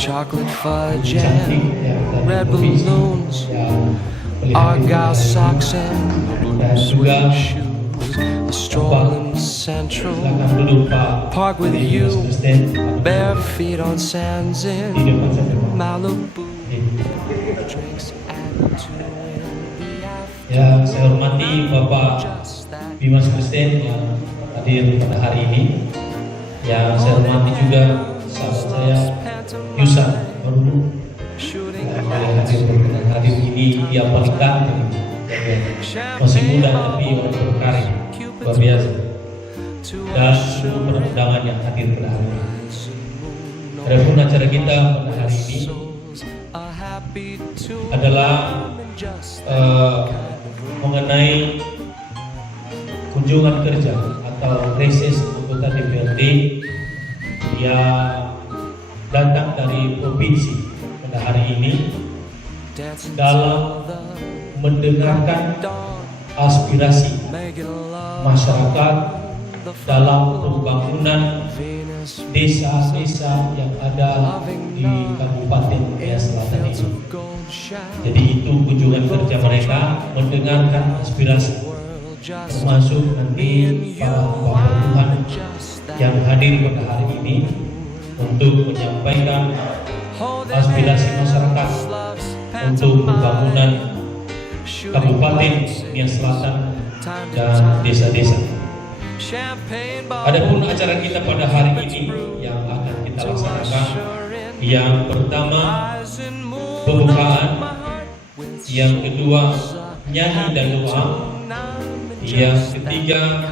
chocolate fudge and red balloons, Argyle socks and blue suede shoes. A stroll in Central Park with you, bare feet on sands in Malibu. Drinks at 2 in the afternoon. Yang saya hormati Bapak Bimas Kristen yang hadir pada hari ini. Yang saya hormati juga sahabat saya Yusan baru hadir ini, dia paling ganteng, masih muda tapi orang berkarya luar biasa, dan seluruh penundangan yang hadir pada hari ini. Adapun acara kita pada hari ini adalah mengenai kunjungan kerja atau reses anggota DPRD yang datang dari provinsi pada hari ini dalam mendengarkan aspirasi masyarakat dalam pembangunan desa-desa yang ada di Kabupaten Nias Selatan ini. Jadi itu kunjungan kerja mereka, mendengarkan aspirasi, termasuk nanti para hamba Tuhan yang hadir pada hari ini untuk menyampaikan aspirasi masyarakat untuk pembangunan Kabupaten Nias Selatan dan desa-desa. Adapun acara kita pada hari ini yang akan kita laksanakan, yang pertama pembukaan, yang kedua nyanyi dan doa, yang ketiga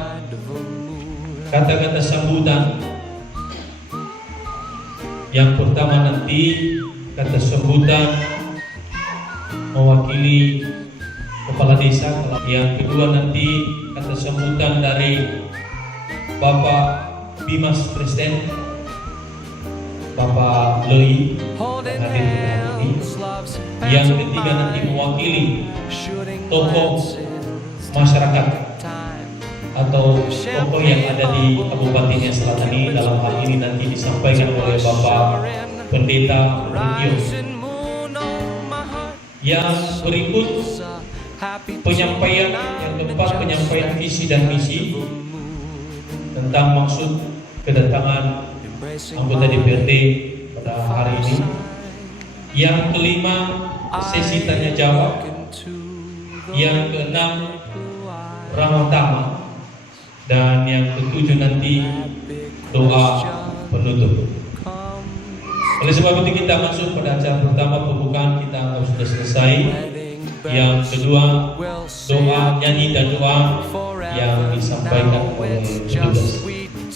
kata-kata sambutan. Yang pertama nanti kata sambutan mewakili kepala desa, yang kedua nanti kata sambutan dari Bapak Bimas Kristen, Bapak Loi yang hadir hari ini. Yang ketiga nanti mewakili tokoh masyarakat atau tokoh yang ada di Kabupaten Nias Selatan ini. Dalam hal ini nanti disampaikan oleh Bapak Pendeta Rugio. Yang berikut penyampaian yang keempat, penyampaian visi dan misi tentang maksud kedatangan anggota DPRD pada hari ini. Yang kelima, sesi tanya jawab. Yang keenam, ramah tamah. Dan yang ketujuh nanti doa penutup. Oleh sebab itu kita masuk pada acara pertama, pembukaan kita anggap sudah selesai. Yang kedua, doa, nyanyi dan doa yang disampaikan oleh petugas.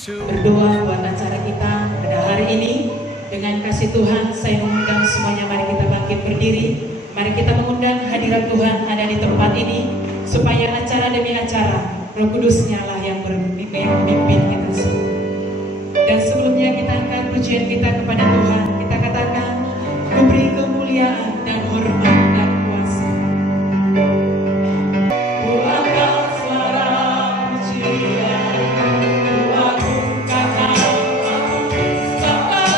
Berdoa buat acara kita pada hari ini. Dengan kasih Tuhan, saya mengundang semuanya, mari kita bangkit berdiri. Mari kita mengundang hadirat Tuhan ada di tempat ini, supaya acara demi acara Roh Kudus-Nya lah yang memimpin kita semua. Dan sebelumnya kita angkat pujian kita kepada Tuhan. Kita katakan, ku beri kemuliaan dan hormat dan kuasa. Ku angkat suara pujian, ku agungkan nama-Mu, sembah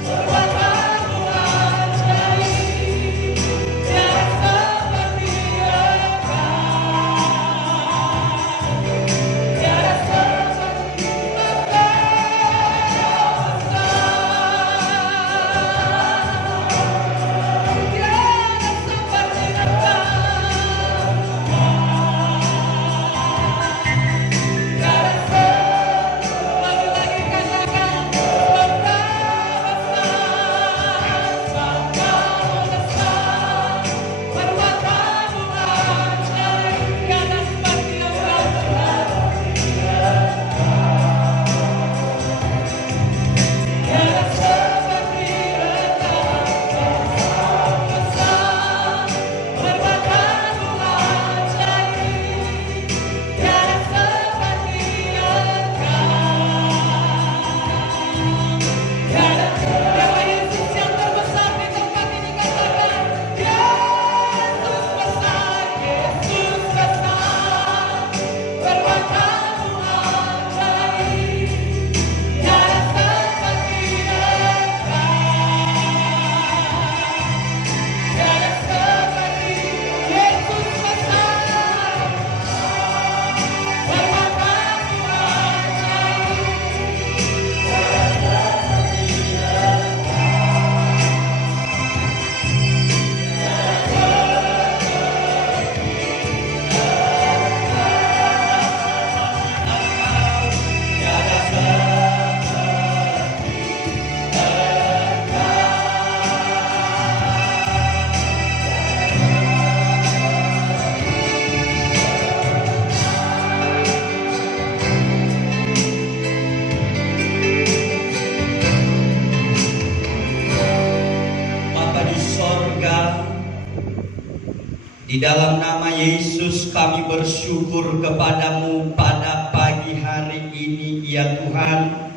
perbuatan-Mu ajaib, tiada seperti Engkau, tiada seperti Engkau. Di dalam nama Yesus kami bersyukur kepadamu pada pagi hari ini ya Tuhan.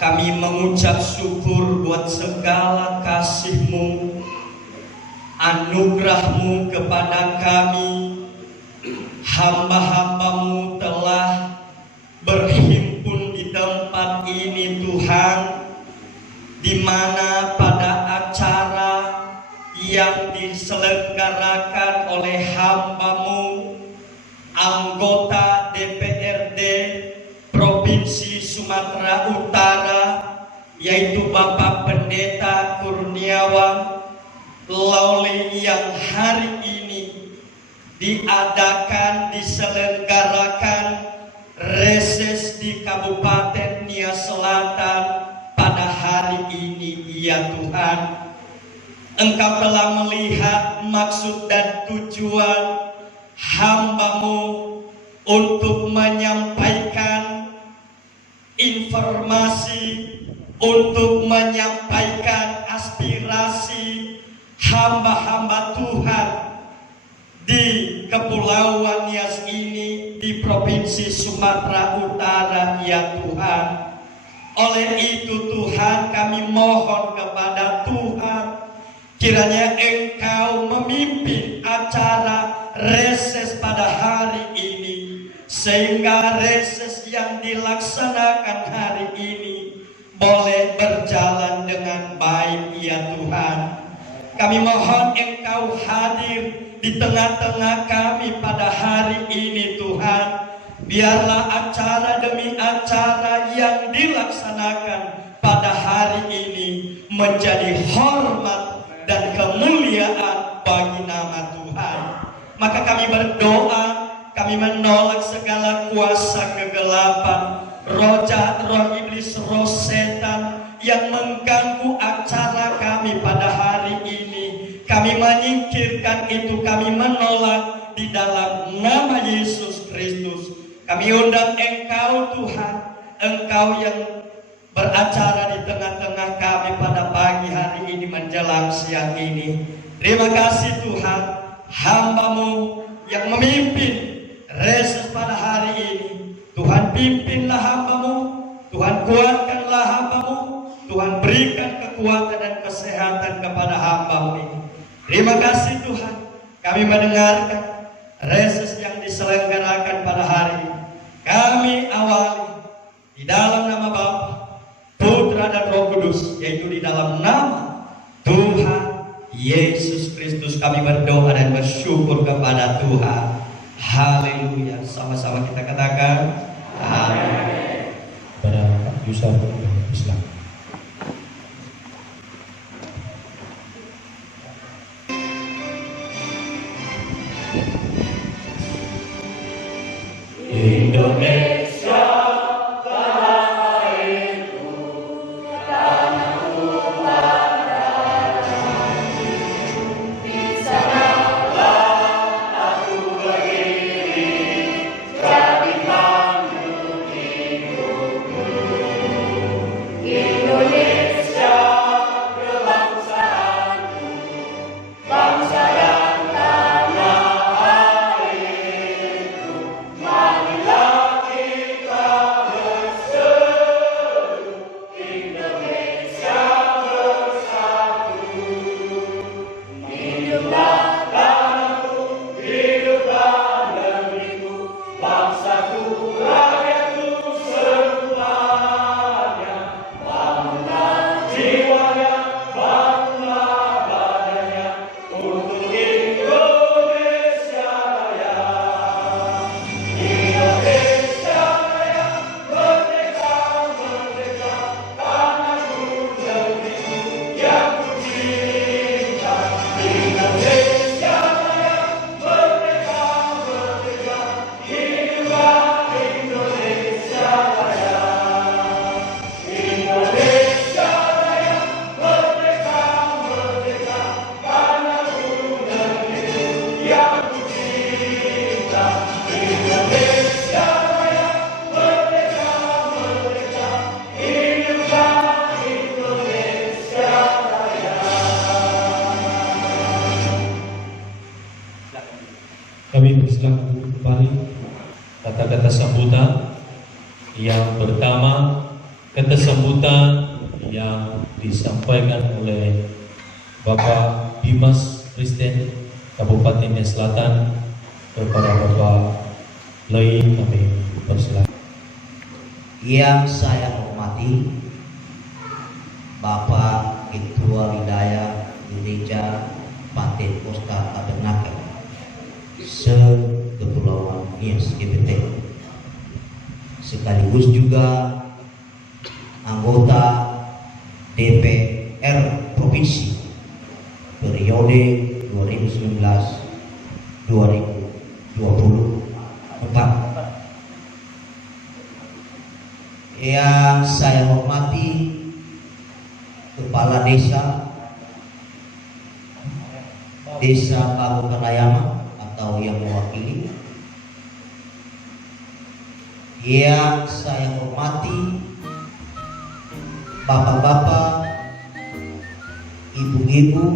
Kami mengucap syukur buat segala kasih-Mu, anugerah-Mu kepada kami. Hamba-hamba-Mu telah berhimpun di tempat ini Tuhan, di mana pada acara yang diselenggarakan oleh hamba-Mu, anggota DPRD Provinsi Sumatera Utara, yaitu Bapak Pendeta Kurniawan Lawli, yang hari ini diselenggarakan reses di Kabupaten Nia Selatan pada hari ini ya Tuhan. Engkau telah melihat maksud dan tujuan hamba-Mu untuk menyampaikan informasi, untuk menyampaikan aspirasi hamba-hamba Tuhan di Kepulauan Nias ini, di Provinsi Sumatera Utara ya Tuhan. Oleh itu Tuhan, kami mohon kepada Tuhan, kiranya Engkau memimpin acara reses pada hari ini, sehingga reses yang dilaksanakan hari ini boleh berjalan dengan baik ya Tuhan. Kami mohon Engkau hadir di tengah-tengah kami pada hari ini Tuhan. Biarlah acara demi acara yang dilaksanakan pada hari ini menjadi hormat dan kemuliaan bagi nama Tuhan. Maka kami berdoa, kami menolak segala kuasa kegelapan, roh jahat, roh iblis, roh setan yang mengganggu acara kami pada hari ini. Kami menyingkirkan itu, kami menolak di dalam nama Yesus Kristus. Kami undang Engkau Tuhan, Engkau yang beracara di tengah-tengah kami pada pagi hari ini menjelang siang ini. Terima kasih Tuhan, hamba-Mu yang memimpin reses pada hari ini. Tuhan pimpinlah hamba-Mu, Tuhan kuatkanlah hamba-Mu, Tuhan berikan kekuatan dan kesehatan kepada hamba-Mu ini. Terima kasih Tuhan, kami mendengarkan reses yang diselenggarakan pada hari ini. Kami awali di dalam nama Bapa, Putra dan Roh Kudus, yaitu di dalam nama Tuhan Yesus Kristus kami berdoa dan bersyukur kepada Tuhan. Haleluya. Sama-sama kita katakan amin. Pada Pak Yusuf Islam. Indonesia tanah airku, tanahku padamu. Di sanalah aku berdiri, jadi mandu hidupku. Indonesia kebangsaanku, bangsa yang tanah airku. Marilah Kami persilakan duduk kembali. Kata-kata sambutan yang pertama, kata sambutan yang disampaikan oleh Bapak Bimas Kristen Kabupaten Nias Selatan kepada Bapak Lei, kami persilakan. Yang saya hormati Bapak Ketua Wilayah Gereja Pantekosta Tabernakel se-Kepulauan Nias GPT, sekaligus juga anggota DPR Provinsi periode 2019-2024. Yang saya hormati Kepala Desa Bahu Kalayama atau yang mewakili. Yang saya hormati bapak-bapak, ibu-ibu,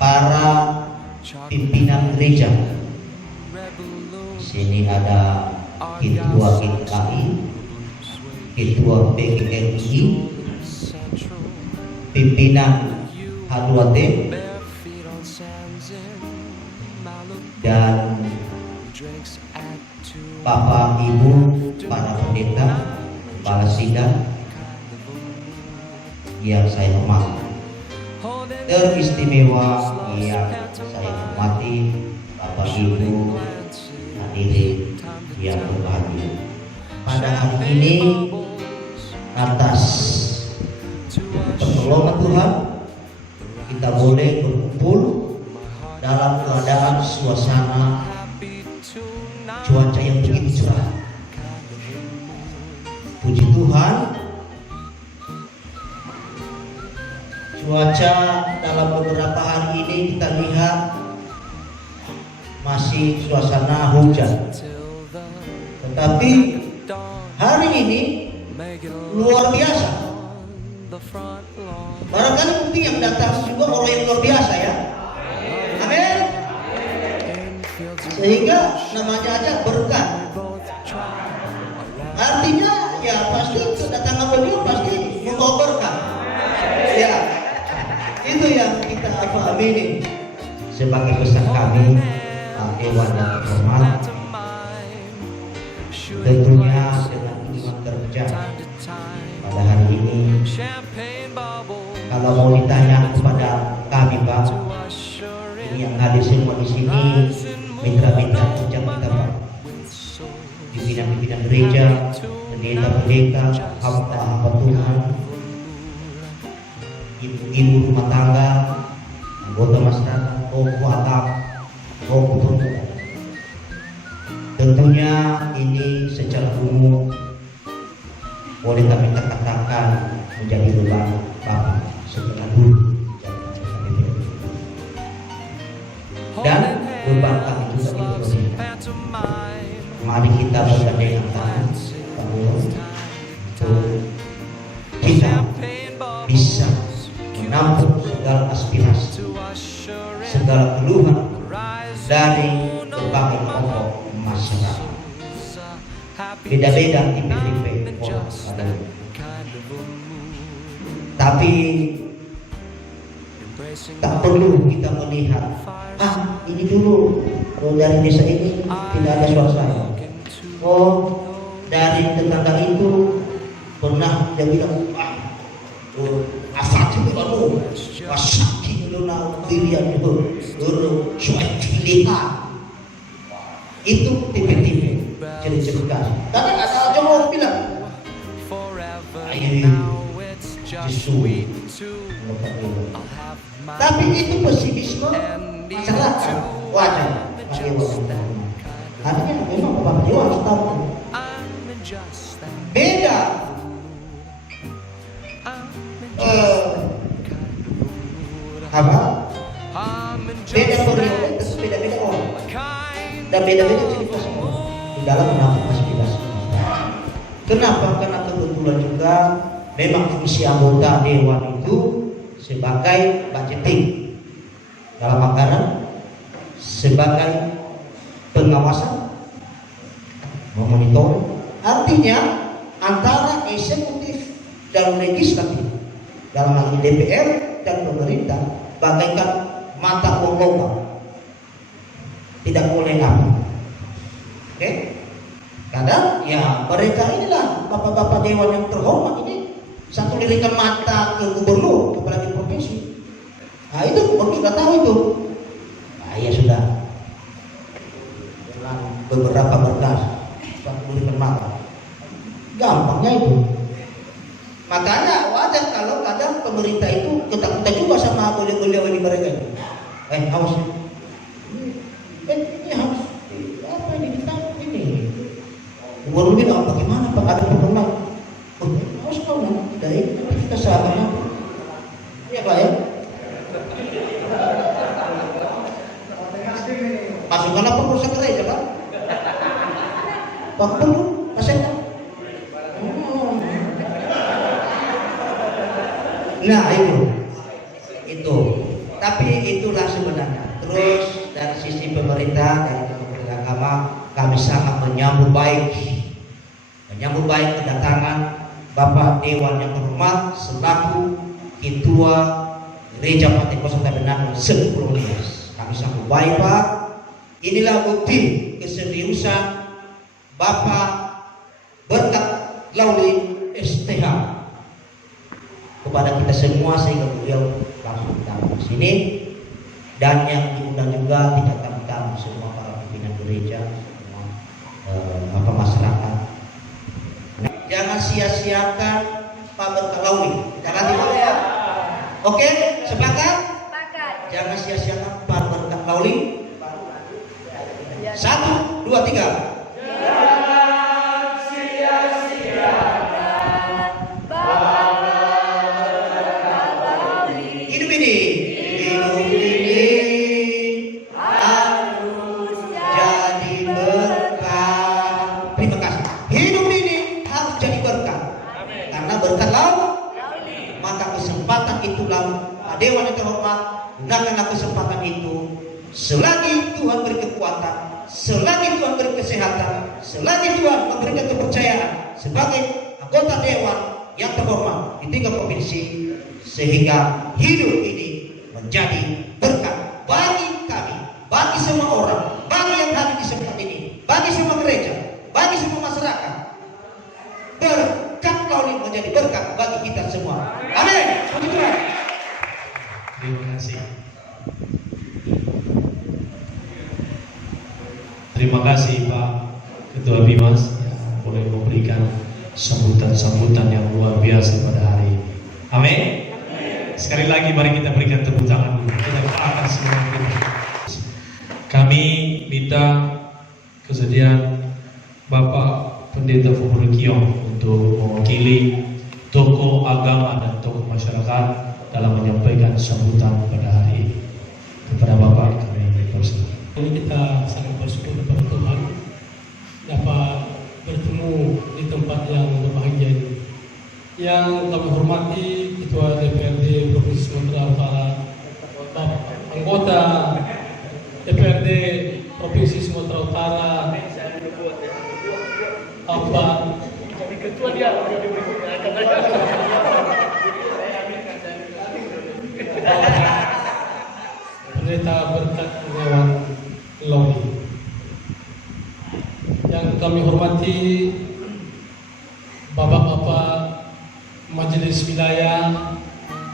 para pimpinan gereja. Di sini ada Ketua GKI, Ketua PGRI, pimpinan H2T, dan Bapak Ibu para pendeta, kepala sidang yang saya hormati. Teristimewa yang saya hormati Bapak Ibu hadirin yang berbahagia. Pada hari ini atas pertolongan Tuhan kita boleh berkumpul dalam keadaan suasana cuaca yang begitu cerah. Puji Tuhan, cuaca dalam beberapa hari ini kita lihat masih suasana hujan. Tetapi hari ini luar biasa. Barangkali mungkin yang datang juga orang yang luar biasa ya. Amin. Sehingga namanya aja berkat. Artinya ya pasti kedatangan beliau pasti membawa berkat. Ya, itu yang kita amini. Sebagai pesan kami, Dewan yang hormat, tentunya dengan kunjungan kerja pada hari ini, kalau mau ditanya kepada kami Pak, ini yang hadir semua di sini, mitra-mitra kerja kita Pak, pimpinan-pimpinan gereja, pendeta-pendeta, hamba-hamba Tuhan, ibu-ibu rumah tangga, anggota masyarakat, tokoh agama, tokoh pemuda. Tentunya ini secara umum boleh kami katakan menjadi beban Bapak setelah dulu dan beban kami juga di pemerintah. Mari kita bergandengan tangan untuk kita bisa menampung segala aspirasi, segala keluhan dari berbagai kelompok masyarakat. Beda-beda tipe-tipe orang ada. Tapi tak perlu kita melihat ini dulu dari desa ini tidak ada suasana. Dari tetangga itu pernah dia bilang afati baru wasaki luna dirian itu suatu itu tipe-tipe cerita. Tapi ada orang bilang tapi itu pesimisme masyarakat wajar. Artinya memang Bapak Dewa harus tahu beda beda prioritas, beda-beda orang dan beda-beda cerita di dalam menangkap aspirasi. Kenapa? Karena kebetulan juga memang fungsi anggota dewan itu sebagai budgeting dalam anggaran sebagai pengawasan, memonitor. Artinya antara eksekutif dan legislatif dalam hal ini DPR dan pemerintah bagaikan mata uang logam, tidak boleh apa. Oke? Kadang ya mereka inilah bapak-bapak dewan yang terhormat ini satu lirikan mata ke gubernur, apalagi provinsi. Nah itu kita tahu itu. Nah ya sudah, dengan beberapa berkas satu lirikan mata, gampangnya itu. Makanya wajar kalau kadang pemerintah itu ketakutan juga sama beliau-beliau ini mereka itu. Awas, ini harus apa ini kita ini. Gubernur bilang bagaimana Pak, ada pertemuan. Harus kau nanti tidak ini, nanti kita sahabatnya. Iya Pak ya. Masukkanlah pengurus gereja Pak. Pak Gubernur, masukkan. Nah itu. Tapi itulah sebenarnya. Terus dari sisi pemerintah, dari Kementerian Agama, kami sangat menyambut baik kedatangan Bapak Dewan yang terhormat selaku Ketua Gereja Pentekosta Tabernakel Sepuluh Nias. Kami sambut baik Pak. Inilah bukti keseriusan Bapak Berkat Lauli STH kepada kita semua, sehingga beliau langsung datang ke sini. Dan yang diundang juga tidak kami semua para pimpinan gereja, semua masyarakat. Jangan sia-siakan Pak Berkat Lauli, jangan tidak ya. Oke, sepakat? Jangan sia-siakan Pak Berkat Lauli. 1, 2, 3. Dewan yang terhormat, gunakanlah kesempatan itu selagi Tuhan beri kekuatan, selagi Tuhan beri kesehatan, selagi Tuhan memberikan kepercayaan sebagai anggota Dewan yang terhormat di 3 provinsi, sehingga hidup ini menjadi berkat bagi kami, bagi semua orang, bagi yang hadir di tempat ini, bagi semua gereja, bagi semua masyarakat. Berkat Lauli menjadi berkat bagi kita semua. Amin. Puji Tuhan. Terima kasih. Terima kasih Pak Ketua Bimas yang boleh memberikan sambutan-sambutan yang luar biasa pada hari ini. Amin. Sekali lagi mari kita berikan tepuk tangan dulu. Kita doakan semua kita. Kami minta kesediaan Bapak Pendeta Fubul Kiong untuk mewakili tokoh agama dan tokoh masyarakat dalam menyampaikan sambutan pada hari ini. Kepada Bapak kami bersyukur. Ini kita sangat bersyukur kepada Tuhan dapat bertemu di tempat yang berbahagia ini. Yang kami hormati Ketua DPRD Provinsi Sumatera Utara, anggota DPRD Provinsi Sumatera Utara, Pendeta Berkat Dewan Lauli. Yang kami hormati bapak-bapak majelis wilayah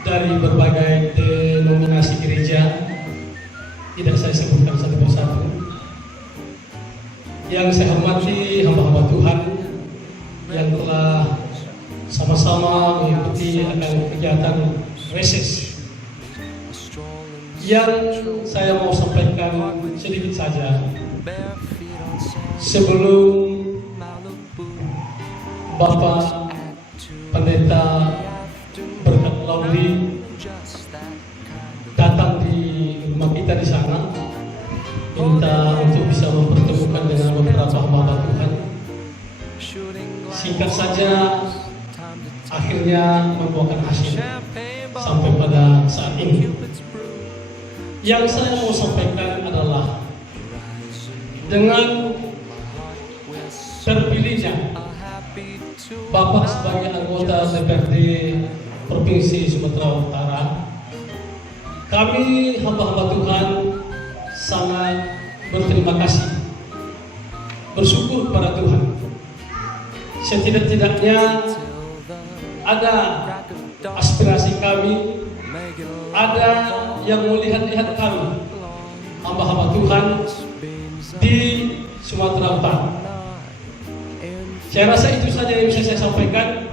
dari berbagai denominasi gereja, tidak saya sebutkan satu persatu. Yang saya hormati hamba-hamba Tuhan yang telah sama-sama mengikuti akan kegiatan reses. Yang saya mau sampaikan sedikit saja sebelum Bapak Pendeta Berkat Lauli datang di rumah kita di sana, minta untuk bisa mempertemukan dengan beberapa hamba Tuhan. Singkat saja, akhirnya membuahkan hasil sampai pada saat ini. Yang saya mau sampaikan adalah dengan terpilihnya Bapak sebagai anggota DPRD Provinsi Sumatera Utara, kami hamba-hamba Tuhan sangat berterima kasih, bersyukur kepada Tuhan. Setidak-tidaknya ada aspirasi kami, ada yang melihat-lihat kami, hamba-hamba Tuhan di Sumatera Utara. Saya rasa itu saja yang bisa saya sampaikan.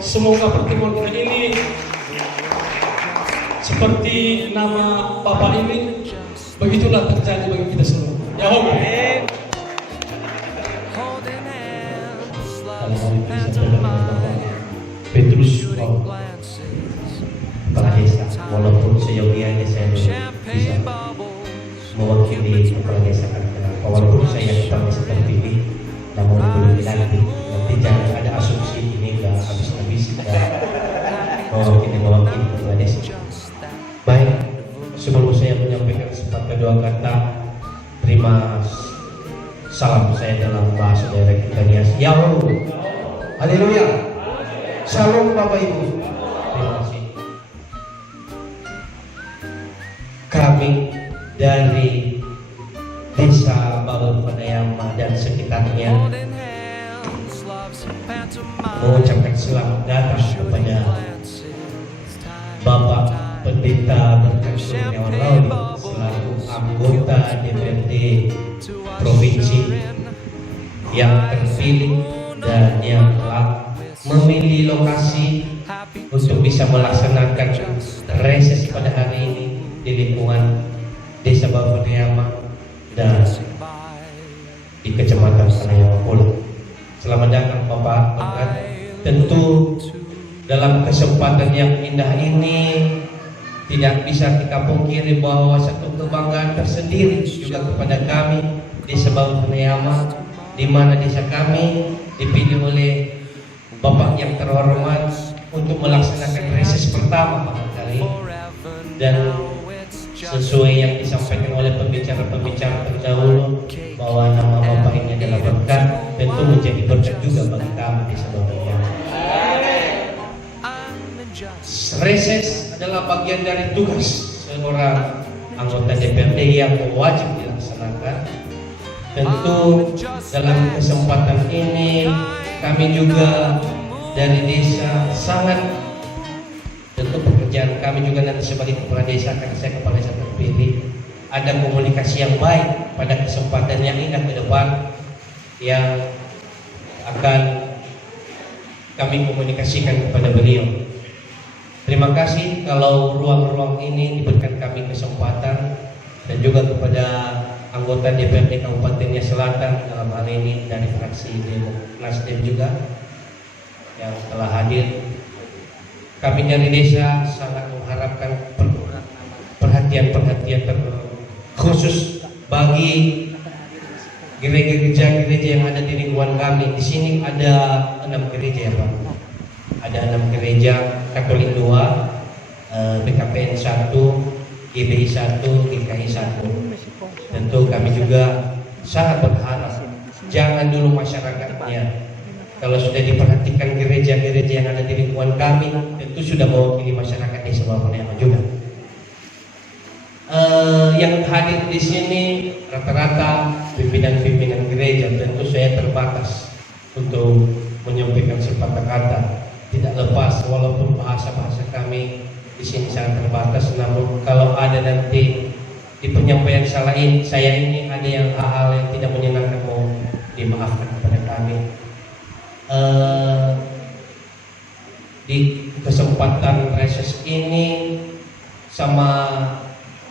Semoga pertemuan kita ini seperti nama Bapak ini, begitulah terjadi bagi kita semua. Ya Allah. Kalau hari ini saya berdoa Bapak Petrus kepala desa, walaupun seyogianya saya belum bisa mewakili kepala desa karena walaupun saya kepala desa terpilih, namun belum dilantik. Nanti jangan ada asumsi ini udah habis-habis mewakili kepala desa. Baik, sebelum saya menyampaikan sepatah dua kata, terima salam saya dalam bahasa daerah kita Nias. Yahoo, haleluya, shalom Bapak Ibu. Terima kasih. Kami dari Desa Bawur Panayama dan sekitarnya mengucapkan selamat datang kepada Bapak Pendeta Berkat Kurniawan Lauli selaku anggota DPRD Provinsi yang terpilih dan yang telah memilih lokasi untuk bisa melaksanakan reses pada hari ini di lingkungan Desa Bawur Panayama dan di Kecamatan Panayama Pulau. Selamat datang Bapak Berkat. Tentu dalam kesempatan yang indah ini tidak bisa kita pungkiri bahwa satu kebanggaan tersendiri juga kepada kami Desa Bawur Panayama, di mana desa kami dipilih oleh Bapak yang terhormat untuk melaksanakan reses pertama barangkali, dan sesuai yang disampaikan oleh pembicara-pembicara terdahulu bahwa nama Bapak ini adalah berkat, tentu menjadi berkat juga bagi kami Desa Bawur Panayama. Reses adalah bagian dari tugas seorang anggota DPRD yang wajib dilaksanakan. Tentu dalam kesempatan ini kami juga dari desa sangat, tentu pekerjaan kami juga nanti sebagai kepala desa, karena saya kepala desa terpilih, ada komunikasi yang baik pada kesempatan yang indah ke depan yang akan kami komunikasikan kepada beliau. Terima kasih kalau ruang-ruang ini diberikan kami kesempatan, dan juga kepada anggota DPRD Kabupaten Nias Selatan dalam hal ini dari fraksi Nasdem juga yang telah hadir. Kami dari desa sangat mengharapkan perhatian khusus bagi gereja-gereja yang ada di lingkungan kami. Di sini ada 6 gereja ya Pak. Ada 6 gereja, Katolik 2, BKPN 1, GBI 1, GKI 1. Tentu kami juga sangat berharap jangan dulu masyarakatnya. Kalau sudah diperhatikan gereja-gereja yang ada di lingkungan kami, tentu sudah mewakili masyarakat Desa Bawur Panayama juga. Yang hadir di sini rata-rata pimpinan-pimpinan gereja, tentu saya terbatas untuk menyampaikan sepatah kata. Tidak lepas walaupun bahasa-bahasa kami di sini sangat terbatas, namun kalau ada nanti di penyampaian saya ini ada yang hal-hal yang tidak menyenangkan, mohon dimaafkan kepada kami. Di kesempatan reses ini sama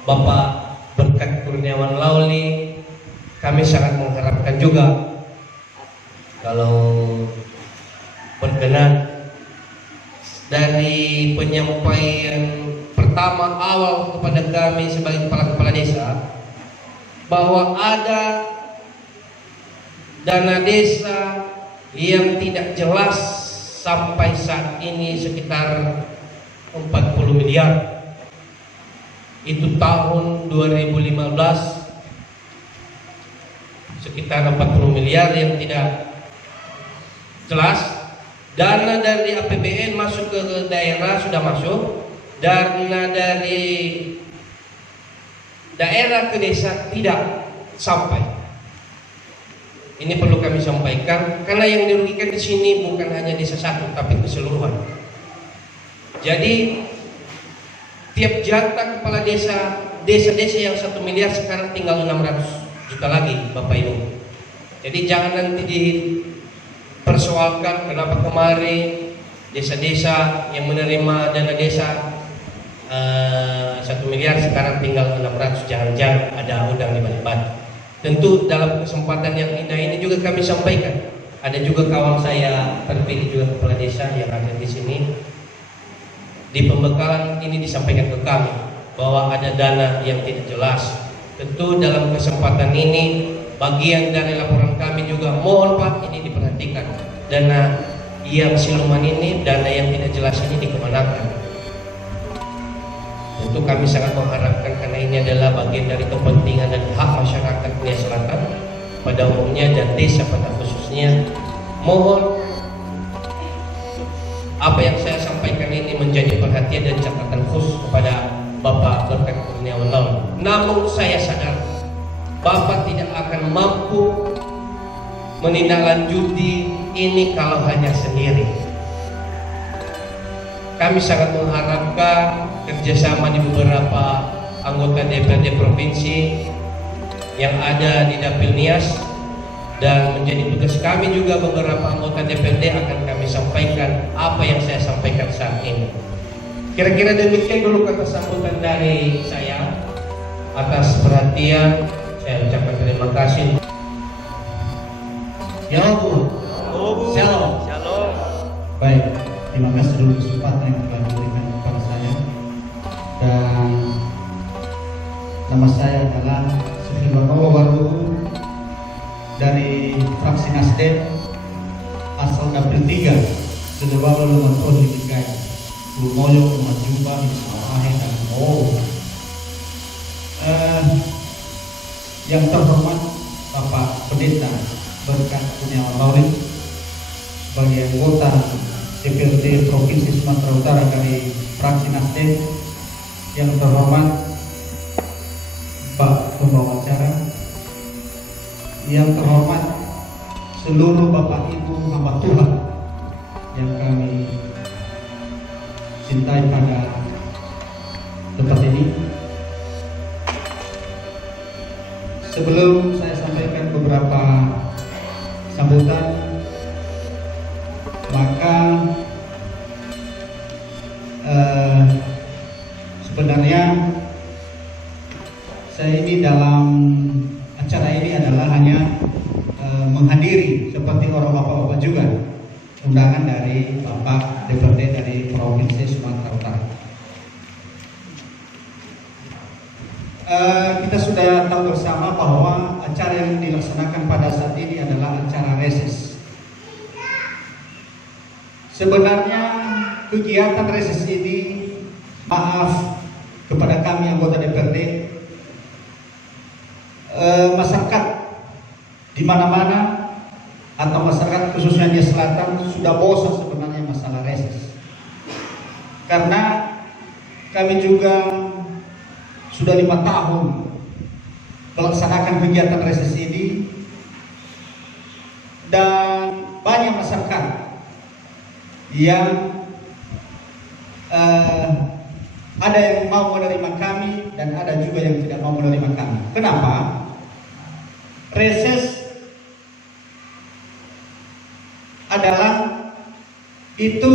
Bapak Berkat Kurniawan Lauli, kami sangat mengharapkan juga kalau berkenan dari penyampaian pertama awal kepada kami sebagai kepala desa bahwa ada dana desa yang tidak jelas sampai saat ini sekitar 40 miliar. Itu tahun 2015 sekitar 40 miliar yang tidak jelas. Dana dari APBN masuk ke daerah sudah masuk, dana dari daerah ke desa tidak sampai. Ini perlu kami sampaikan karena yang dirugikan di sini bukan hanya desa satu tapi keseluruhan. Jadi tiap jatah kepala desa-desa yang 1 miliar sekarang tinggal 600 juta lagi, Bapak Ibu. Jadi jangan nanti dipersoalkan kenapa kemarin desa-desa yang menerima dana desa 1 miliar sekarang tinggal 600, jangan-jangan ada udang di balik batu. Tentu dalam kesempatan yang indah ini juga kami sampaikan, ada juga kawan saya terpilih juga kepala desa yang ada di sini. Di pembekalan ini disampaikan ke kami bahwa ada dana yang tidak jelas. Tentu dalam kesempatan ini bagian dari laporan kami juga mohon Pak ini diperhatikan. Dana yang siluman ini, dana yang tidak jelas ini dikemanakan. Tentu kami sangat mengharapkan karena ini adalah bagian dari kepentingan dan hak masyarakat Nias Selatan pada umumnya dan desa pada khususnya. Mohon apa yang saya sampaikan ini menjadi perhatian dan catatan khusus kepada Bapak Berkat Kurniawan Laun. Namun saya sadar Bapak tidak akan mampu menindaklanjuti ini kalau hanya sendiri. Kami sangat mengharapkan kerjasama di beberapa anggota DPRD provinsi yang ada di Dapil Nias, dan menjadi tugas kami juga beberapa anggota DPRD akan kami sampaikan apa yang saya sampaikan saat ini. Kira-kira demikian dulu kata sambutan dari saya. Atas perhatian saya ucapkan terima kasih. Ya Bu. Shalom. Baik, terima kasih dulu kesempatan yang telah diberikan kepada saya. Dan nama saya adalah Sufilwanowo Baru dari fraksi Nasdem asal Dapil 3 Sedewalo Lumah Toli Ligai Lumoyo Lumah Jumba Misawahe dan yang terhormat Bapak Pendeta Berkat Kurniawan Laun sebagai anggota DPRD Provinsi Sumatera Utara dari fraksi Nasdem, yang terhormat Pak Pembawa acara, yang terhormat seluruh Bapak Ibu hamba Tuhan yang kami cintai pada tempat ini. Sebelum saya sampaikan beberapa sambutan, maka sebenarnya saya ini dalam acara ini adalah hanya menghadiri seperti orang bapak-bapak juga undangan dari Bapak DPRD dari Provinsi Sumatera Utara. Kita sudah tahu bersama bahwa acara yang dilaksanakan pada saat ini adalah acara reses. Sebenarnya kegiatan reses ini, maaf kepada kami anggota DPRD, masyarakat di mana-mana atau masyarakat khususnya di Selatan sudah bosan sebenarnya masalah reses. Karena kami juga sudah 5 tahun melaksanakan kegiatan reses ini, dan banyak masyarakat yang ada yang mau menerima kami dan ada juga yang tidak mau menerima kami. Kenapa? Reses adalah itu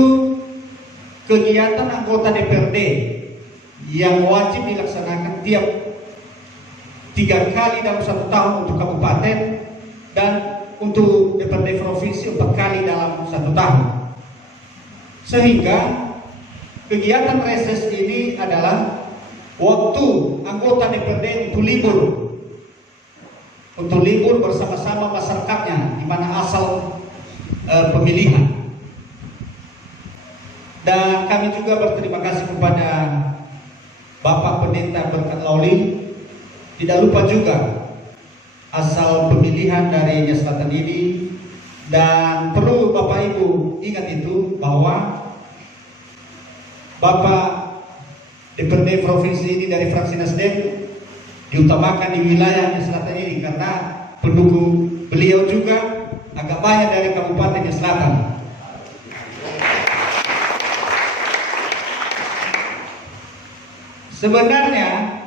kegiatan anggota DPRD yang wajib dilaksanakan tiap 3 kali dalam 1 tahun untuk kabupaten, dan untuk DPRD provinsi 4 kali dalam 1 tahun. Sehingga kegiatan reses ini adalah waktu anggota DPRD untuk libur bersama-sama masyarakatnya di mana asal pemilihan. Dan kami juga berterima kasih kepada Bapak Pendeta Berkat Lauli. Tidak lupa juga asal pemilihan dari Nias Selatan ini. Dan perlu Bapak Ibu ingat itu bahwa Bapak DPRD Provinsi ini dari fraksi Nasdem diutamakan di wilayah Nias Selatan ini karena pendukung beliau juga agak banyak dari Kabupaten Nias Selatan. Sebenarnya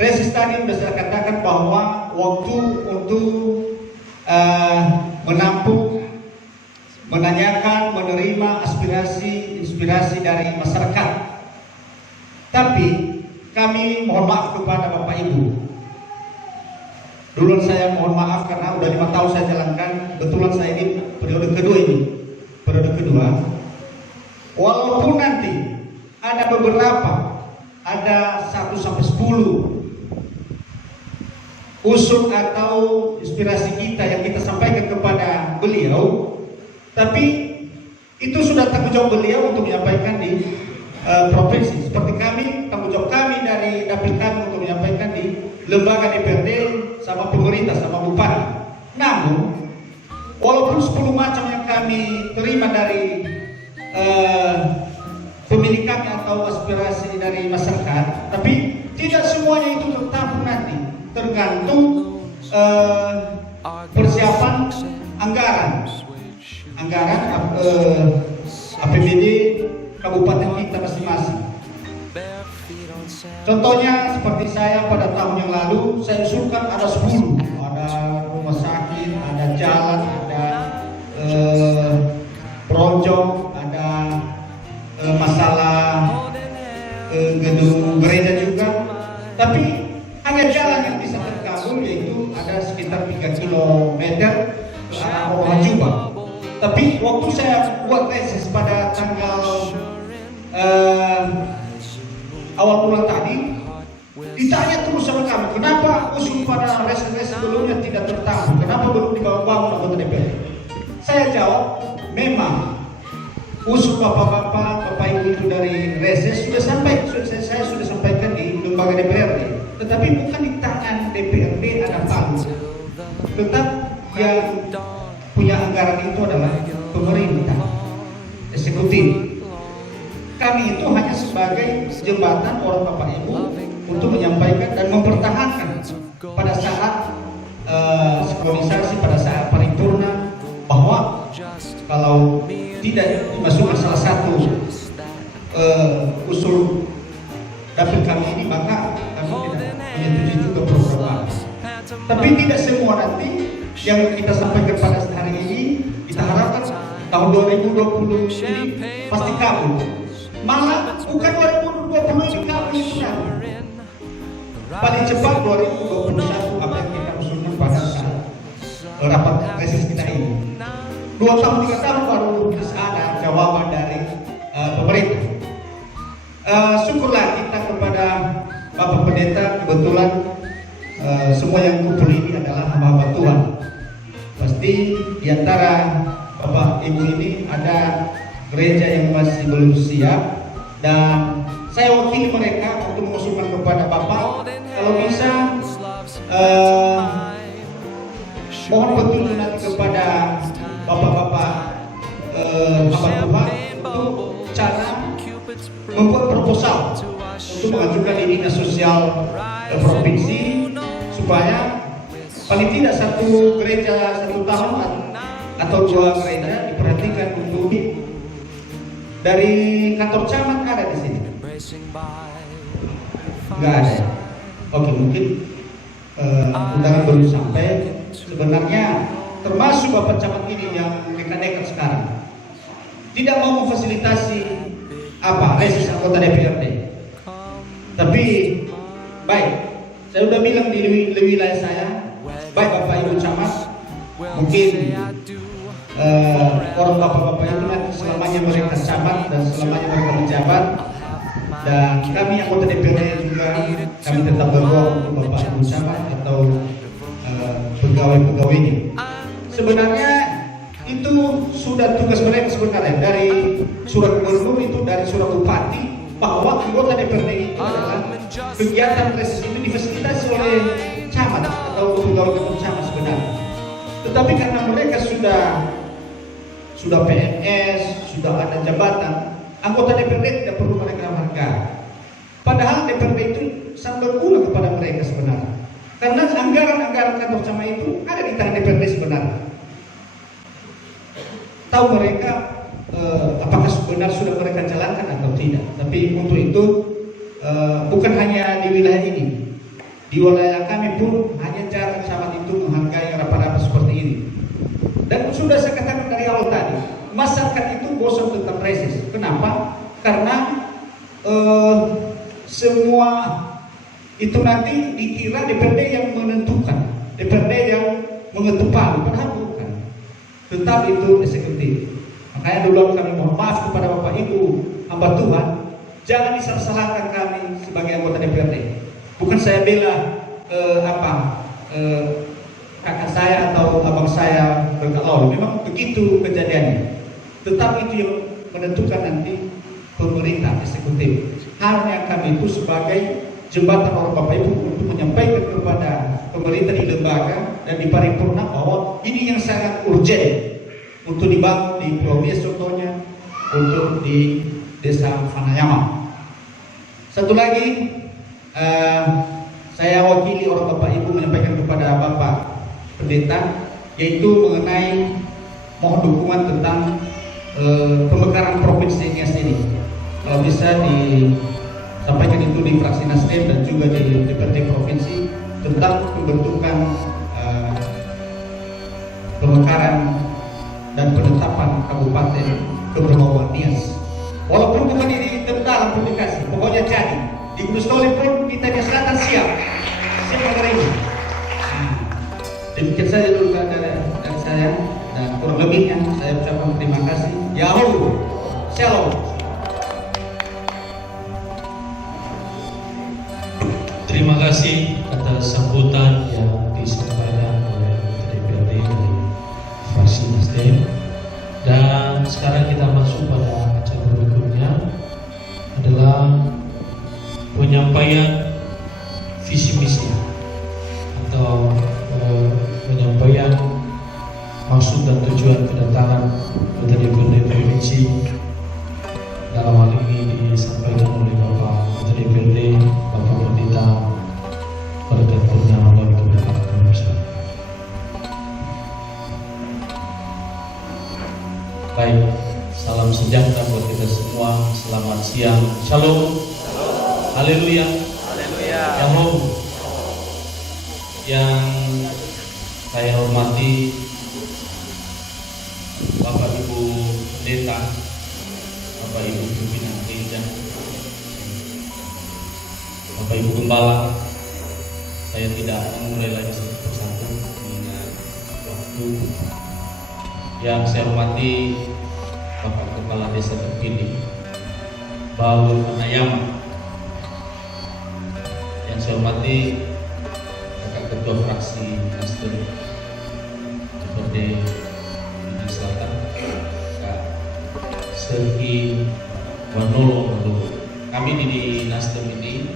Resis tadi sudah saya katakan bahwa waktu untuk menampung, menanyakan, menerima inspirasi dari masyarakat. Tapi kami mohon maaf kepada Bapak Ibu. Dulu saya mohon maaf karena udah 5 tahun saya jalankan. Kebetulan saya ini periode kedua. Walaupun nanti ada beberapa, ada 1 sampai 10 usul atau inspirasi kita yang kita sampaikan kepada beliau, tapi itu sudah tanggung jawab beliau untuk menyampaikan di provinsi. Seperti kami, tanggung jawab kami dari dapil kami untuk menyampaikan di lembaga DPRD sama pemerintah sama bupati. Namun, walaupun 10 macam yang kami terima dari pemilik kami atau aspirasi dari masyarakat, tapi tidak semuanya itu tertampung nanti. Tergantung persiapan anggaran APBD kabupaten kita masing-masing. Contohnya seperti saya pada tahun yang lalu saya usulkan ada 10, ada rumah sakit, ada jalan, ada projok, ada masalah gedung gereja juga. Tapi hanya jalan yang bisa terkabul yaitu ada sekitar 3 km ke arah Roha Juba. Tapi waktu saya buat reses pada tanggal awal bulan tadi, ditanya terus sama kami, kenapa usul pada reses sebelumnya tidak tertampung, kenapa belum dibawa anggota DPR? Saya jawab, memang usul bapak-bapak, bapak ibu itu dari reses saya sudah sampaikan di lembaga DPRD. Tetapi bukan di tangan DPRD ada palu. Tetap yang punya anggaran itu adalah pemerintah, eksekutif. Kami itu hanya sebagai jembatan orang Bapak Ibu untuk menyampaikan dan mempertahankan pada saat sinkronisasi, pada saat paripurna, bahwa kalau tidak dimasukkan salah satu usul dapil kami ini, maka kami tidak menyetujui juga program. Tapi tidak semua nanti yang kita sampaikan pada hari ini, kita harapkan tahun 2020 ini pasti kabul. Malah bukan 2020 ini kabul itu paling cepat 2021 apa yang kita usulkan pada saat rapat reses kita ini. 2 tahun 3 tahun baru bisa ada jawaban dari pemerintah. Syukurlah kita kepada Bapak Pendeta, kebetulan semua yang kumpul ini adalah hamba-hamba Tuhan. Pasti diantara Bapak Ibu ini ada gereja yang masih belum siap, dan saya wakili mereka untuk mengusulkan kepada Bapak, kalau bisa mohon petunjuk nanti kepada Bapak-Bapak hamba Tuhan untuk cara membuat proposal untuk mengajukan di dinas sosial provinsi, supaya paling tidak 1 gereja 1 tahun atau 2 gereja diperhatikan untuk dari kantor camat ada di sini. Nggak ada ya? Oke, mungkin undangan belum sampai. Sebenarnya termasuk Bapak Camat ini yang nekat-nekat sekarang tidak mau memfasilitasi reses anggota DPRD. Tapi baik, saya sudah bilang di wilayah saya, baik Bapak Ibu Camat, mungkin orang bapak-bapak itu nanti selamanya mereka camat dan selamanya mereka menjabat, dan kami anggota DPRD juga kami tetap berdoa untuk Bapak Ibu Camat atau pegawai-pegawainya. Sebenarnya itu sudah tugas mereka sebenarnya, dari surat gubernur itu, dari surat bupati bahwa anggota DPRD itu adalah kegiatan reses itu difasilitasi oleh camat atau pegawai kantor camat sebenarnya. Tetapi karena mereka sudah PNS, sudah ada jabatan, anggota DPRD tidak perlu mereka hargai. Padahal DPRD itu sangat berguna kepada mereka sebenarnya. Karena anggaran-anggaran kantor camat itu ada di tangan DPRD sebenarnya. Tahu mereka apakah benar sudah mereka jalankan atau tidak. Tapi untuk itu bukan hanya di wilayah ini, di wilayah kami pun hanya cara camat itu menghargai rapat-rapat seperti ini. Dan sudah saya katakan dari awal tadi, masyarakat itu bosan tentang reses. Kenapa? Karena semua itu nanti dikira DPRD yang menentukan, DPRD yang mengetuk palu, padahal bukan. Tetap itu eksekutif. Makanya dulu kami mohon maaf kepada Bapak Ibu hamba Tuhan, jangan disalah-salahkan kami sebagai anggota DPRD. Bukan saya bela kakak saya atau abang saya bergaul, memang begitu kejadiannya. Tetap itu yang menentukan nanti pemerintah eksekutif. Hanya kami itu sebagai jembatan orang Bapak Ibu untuk menyampaikan kepada pemerintah di lembaga dan di paripurna bahwa ini yang sangat urgent untuk dibangun di Pulau Bias contohnya, untuk di Desa Fanayama. Satu lagi, saya wakili orang Bapak Ibu menyampaikan kepada Bapak Pendeta, yaitu mengenai mohon dukungan tentang pemekaran provinsi Nias ini. Kalau bisa disampaikan itu di fraksi Nasdem dan juga di DPRD provinsi tentang pembentukan pemekaran dan penetapan Kabupaten Kepulauan Nias. Walaupun bukan di dalam publikasi, pokoknya jadi. Di Kudus Toli pun kita di selatan siap hari ini. Demikian saja dulu dari saya, dan kurang lebihnya saya ucapkan terima kasih. Yahoo, Shalom. Terima kasih atas sambutan yang disampaikan oleh DPRD dari fraksi Nasdem. Dan sekarang kita masuk pada acara berikutnya adalah penyampaian visi misi atau penyampaian maksud dan tujuan kedatangan dari DPRD provinsi. Dalam hal ini disampaikan oleh Bapak Menteri DPRD, Bapak Pendeta Berkat Kurniawan dari Kementerian Agama. Baik, salam sejahtera buat kita semua. Selamat siang. Shalom. Haleluya. Shalom. Yang saya hormati Bapak Ibu Pendeta, Bapak Ibu pimpinan gereja, Bapak Ibu Gembala, saya tidak memulai lagi satu persatu mengingat waktu. Yang saya hormati Bapak Kepala Desa terpilih Baul Fanayama, yang saya hormati Bapak Ketua Fraksi Nasdem DPRD Selatan, Kak Sergi Wanolo. Kami di Nasdem ini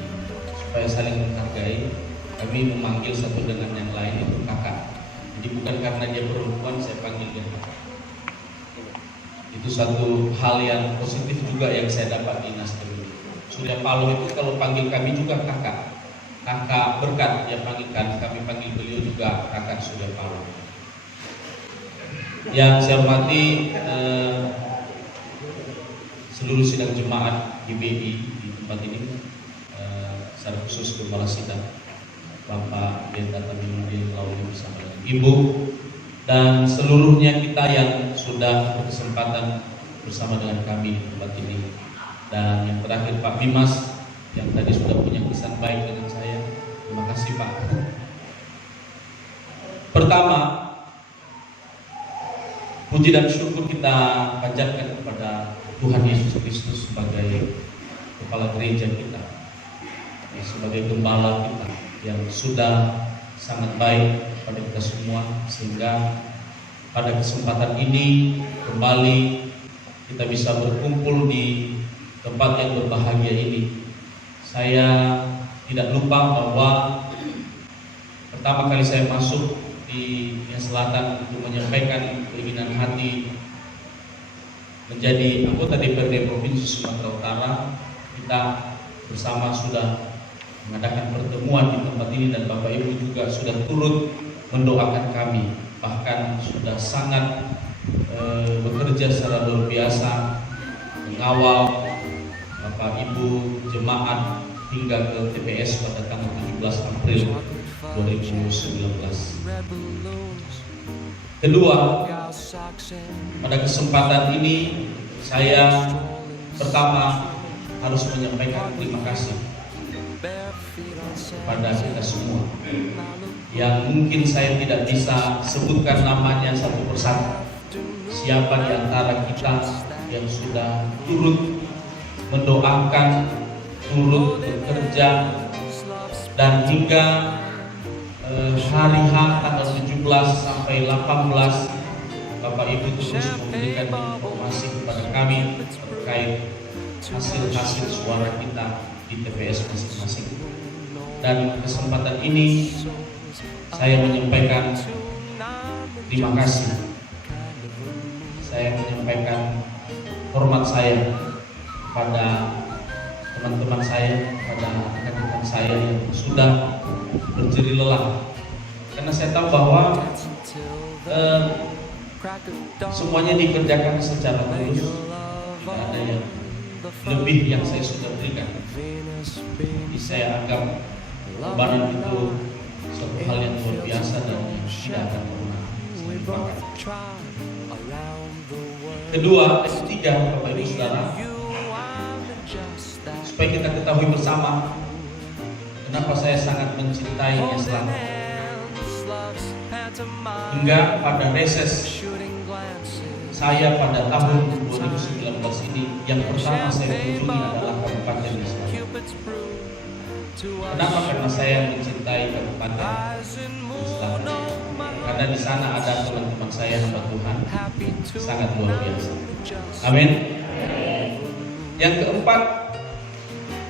supaya saling menghargai, kami memanggil satu dengan yang lain itu kakak. Jadi bukan karena dia perempuan saya panggil dia kakak. Itu satu hal yang positif juga yang saya dapat di Nasdem ini. Surya Paloh itu kalau panggil kami juga kakak. Kakak Berkat dia panggilkan, kami panggil beliau juga kakak Surya Paloh. Yang saya hormati seluruh sidang jemaat GBI di tempat ini, secara khusus Gembala Sidang Bapak Pendeta Tamimuddin Lauli bersama dengan Ibu, dan seluruhnya kita yang sudah berkesempatan bersama dengan kami di tempat ini. Dan yang terakhir Pak Bimas yang tadi sudah punya kesan baik dengan saya, terima kasih Pak. Pertama, puji dan syukur kita panjatkan kepada Tuhan Yesus Kristus sebagai kepala gereja kita, sebagai gembala kita yang sudah sangat baik pada kita semua, sehingga pada kesempatan ini kembali kita bisa berkumpul di tempat yang berbahagia ini. Saya tidak lupa bahwa pertama kali saya masuk di Nias Selatan untuk menyampaikan keinginan hati menjadi anggota DPRD Provinsi Sumatera Utara, kita bersama sudah mengadakan pertemuan di tempat ini dan Bapak Ibu juga sudah turut mendoakan kami, bahkan sudah sangat bekerja secara luar biasa mengawal Bapak Ibu jemaat hingga ke TPS pada tanggal 17 April 2019. Kedua, pada kesempatan ini saya pertama harus menyampaikan terima kasih kepada kita semua yang mungkin saya tidak bisa sebutkan namanya satu persatu, siapa di antara kita yang sudah turut mendoakan, turut bekerja, dan hingga hari H tanggal 17 sampai 18 Bapak Ibu terus memberikan informasi kepada kami terkait hasil-hasil suara kita di TPS masing-masing. Dan kesempatan ini saya menyampaikan terima kasih. Saya menyampaikan hormat saya pada teman-teman saya, pada rekan-rekan saya yang sudah berjerih lelah. Karena saya tahu bahwa semuanya dikerjakan secara tulus, tidak ada yang lebih yang saya sudah berikan. Jadi saya anggap beban itu suatu hal yang luar biasa dan tidak akan pernah saya lupakan. Kedua, ketiga, Bapak Ibu Saudara, supaya kita ketahui bersama kenapa saya sangat mencintai Nias Selatan. Hingga pada reses saya pada tahun 2019 ini, yang pertama saya kunjungi adalah Kabupaten Nias Selatan. Kenapa? Karena saya mencintai Kabupaten Nias Selatan. Karena di sana ada teman-teman saya hamba Tuhan sangat luar biasa. Amin. Yang keempat,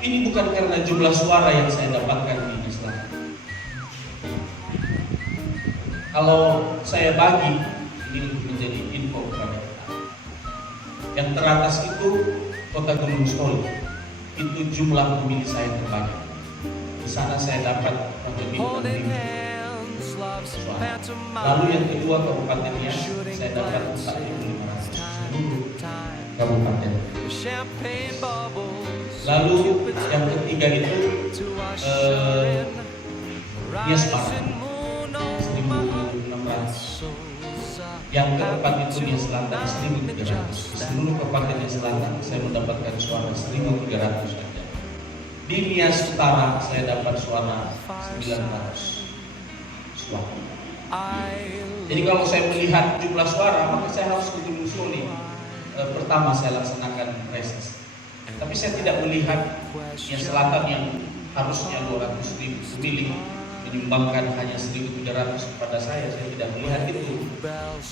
ini bukan karena jumlah suara yang saya dapatkan di Nias Selatan. Kalau saya bagi, ini menjadi info kepada kita. Yang teratas itu Kota Gunung Soli, itu jumlah pemilih saya terbanyak. Di sana saya dapat lebih dari 6.000 suara. Lalu yang kedua Kabupaten Nias, saya dapat 4.500 seluruh kabupaten. Lalu yang ketiga itu Nias Barat 1.600. Yang keempat itu Nias Selatan 1.300. Seluruh kabupaten Nias Selatan saya mendapatkan suara 1.300 saja. Di Nias Utara saya dapat suara 900 suara. Jadi kalau saya melihat jumlah suara, maka saya harus ke Gunung Soli. Pertama saya laksanakan reses. Tapi saya tidak melihat Nias Selatan yang harusnya 200.000 pemilih menyumbangkan hanya 1.300 kepada saya tidak melihat itu.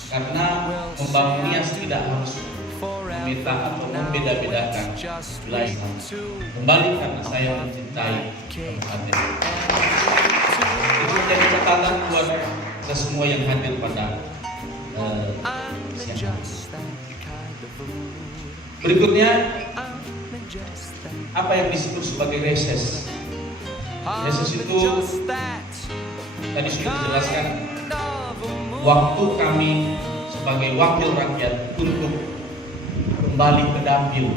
Karena membangun Nias tidak harus memeta atau membeda-bedakan wilayah. Kembali karena saya mencintai kabupaten. Itu menjadi catatan buat kita semua yang hadir pada siang hari. Berikutnya, apa yang disebut sebagai reses? Reses itu tadi sudah dijelaskan, waktu kami sebagai wakil rakyat untuk kembali ke dapil,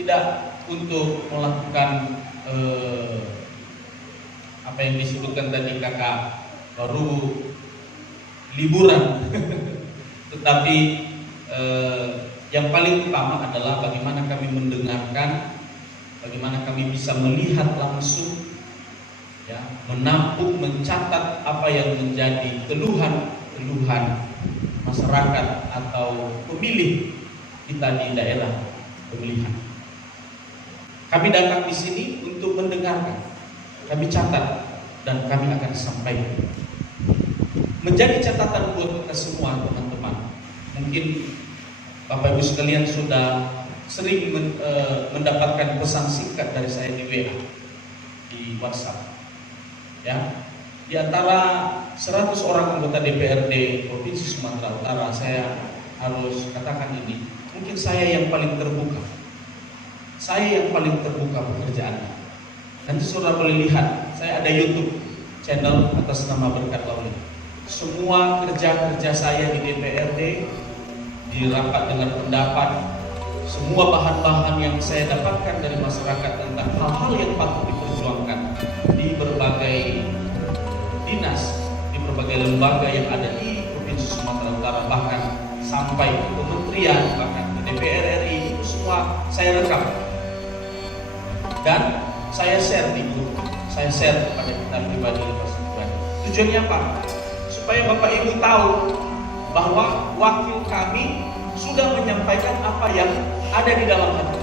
tidak untuk melakukan apa yang disebutkan tadi kakak baru liburan, tetapi yang paling utama adalah bagaimana kami mendengarkan, bagaimana kami bisa melihat langsung, ya, menampung, mencatat apa yang menjadi keluhan masyarakat atau pemilih kita di daerah pemilihan. Kami datang di sini untuk mendengarkan, kami catat, dan kami akan sampaikan. Menjadi catatan buat kita semua, teman-teman. Mungkin Bapak Ibu sekalian sudah sering mendapatkan pesan singkat dari saya di WA, di WhatsApp. Ya, di antara 100 orang anggota DPRD Provinsi Sumatera Utara, saya harus katakan ini, mungkin saya yang paling terbuka. Saya yang paling terbuka pekerjaannya. Nanti saudara boleh lihat, saya ada YouTube channel atas nama Berkat Lauli. Semua kerja-kerja saya di DPRD, di rapat dengar pendapat, semua bahan-bahan yang saya dapatkan dari masyarakat tentang hal-hal yang patut diperjuangkan di berbagai dinas, di berbagai lembaga yang ada di Provinsi Sumatera Utara, bahkan sampai ke kementerian, bahkan ke DPR RI, itu semua saya rekam dan saya share di grup, saya share kepada kita pribadi. Tujuannya apa? Supaya Bapak Ibu tahu bahwa wakil kami sudah menyampaikan apa yang ada di dalam hati.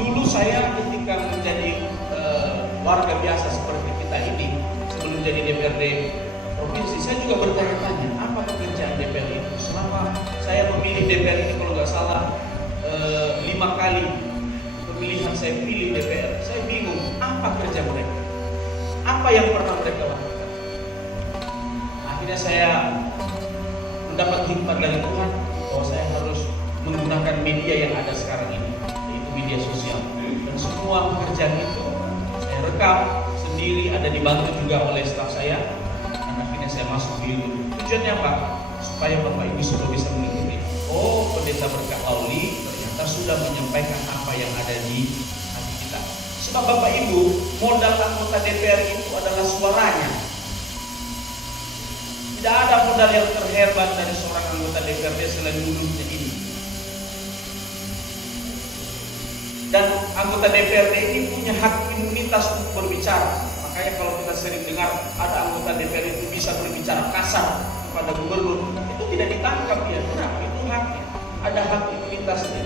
Dulu saya ketika menjadi warga biasa seperti kita ini, sebelum jadi DPRD provinsi, saya juga bertanya-tanya apa pekerjaan DPR itu. Selama saya memilih DPR ini, kalau nggak salah 5 kali pemilihan saya pilih DPR, saya bingung apa kerja mereka, apa yang pernah mereka lakukan. Akhirnya saya mendapat hikmat dari Tuhan bahwa saya harus menggunakan media yang ada sekarang ini, yaitu media sosial. Dan semua pekerjaan itu saya rekam sendiri, ada dibantu juga oleh staf saya. Dan akhirnya saya masuk di YouTube. Tujuannya apa? Supaya Bapak Ibu semua bisa mengikuti. Oh, Pendeta Berkat Lauli ternyata sudah menyampaikan apa yang ada di hati kita. Sebab Bapak Ibu, modal anggota DPR itu adalah suaranya. Tidak ada modal yang terhebat dari seorang anggota DPRD selain mulutnya ini. Dan anggota DPRD ini punya hak imunitas untuk berbicara. Makanya kalau kita sering dengar ada anggota DPR itu bisa berbicara kasar kepada gubernur, itu tidak ditangkap ya. Kenapa? Itu haknya. Ada hak imunitasnya.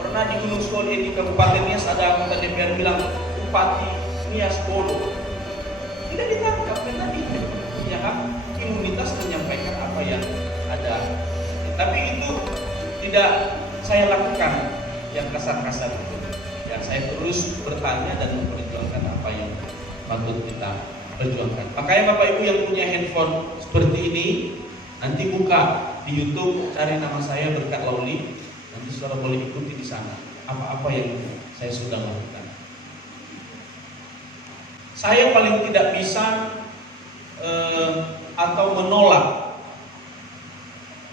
Pernah di Gunung Soli di Kabupaten Nias ada anggota DPR bilang Bupati Nias bodoh. Tidak ditangkap karena dia punya hak imunitas menyampaikan apa yang ada. Tapi itu tidak saya lakukan yang kasar-kasar itu. Ya, saya terus bertanya dan memperjuangkan apa yang patut kita perjuangkan. Makanya Bapak Ibu yang punya handphone seperti ini, nanti buka di YouTube, cari nama saya Berkat Lauli, nanti saudara boleh ikuti di sana apa-apa yang saya sudah lakukan. Saya paling tidak bisa atau menolak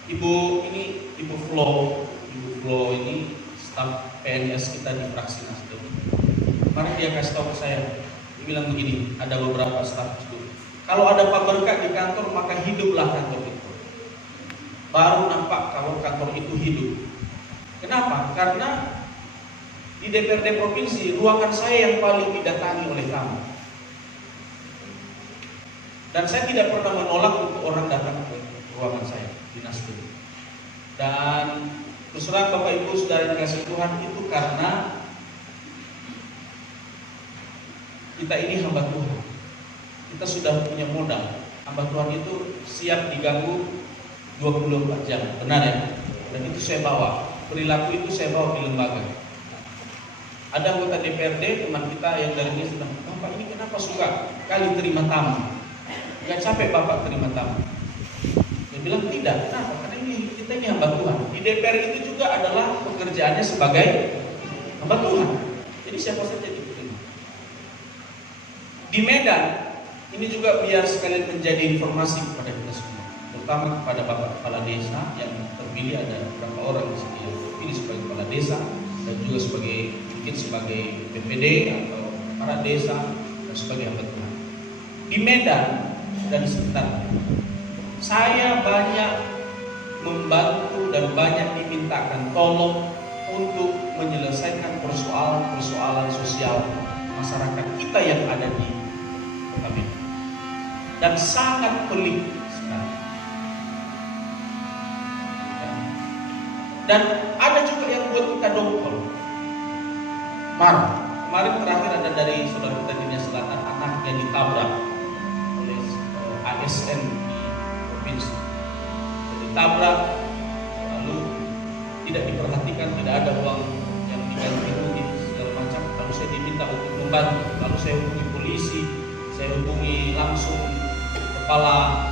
Ibu Flo ini staf PNS kita di fraksi Nasdem. Kemarin dia kasih tahu ke saya, dia bilang begini, ada beberapa staf itu, kalau ada Pak Berkat di kantor maka hiduplah kantor itu. Baru nampak kalau kantor itu hidup. Kenapa? Karena di DPRD provinsi ruangan saya yang paling didatangi oleh kamu. Dan saya tidak pernah menolak untuk orang datang ke ruangan saya di Nasdem. Dan terus terang Bapak Ibu saudara dikasih Tuhan, itu karena kita ini hamba Tuhan. Kita sudah punya modal. Hamba Tuhan itu siap diganggu 24 jam. Benar ya? Dan itu saya bawa. Perilaku itu saya bawa di lembaga. Ada anggota DPRD teman kita yang dari ini sedang, Bapak ini kenapa suka kali terima tamu? Gak capek Bapak terima tamu? Dia bilang tidak. Kenapa? Karena kita ini hamba Tuhan. Di DPR itu juga adalah pekerjaannya sebagai hamba Tuhan. Jadi siapa saja diterima. Di Medan ini juga biar sekalian menjadi informasi kepada kita semua, terutama kepada Bapak Kepala Desa yang terpilih, ada beberapa orang di sini yang terpilih sebagai Kepala Desa dan juga mungkin sebagai PPD atau para desa dan sebagai hamba Tuhan. Di Medan dan sekitarnya, saya banyak membantu dan banyak dimintakan tolong untuk menyelesaikan persoalan sosial masyarakat kita yang ada di Kota Medan. Dan sangat pelik sekali. Dan ada juga yang buat kita dongkol, marah. Kemarin terakhir ada dari saudara kita di Nias Selatan, anaknya ditabrak oleh ASN di provinsi. Ditabrak lalu tidak diperhatikan. perhatikan tidak ada uang yang diganti segala macam. Lalu saya diminta untuk membantu. Lalu saya hubungi polisi, saya hubungi langsung kepala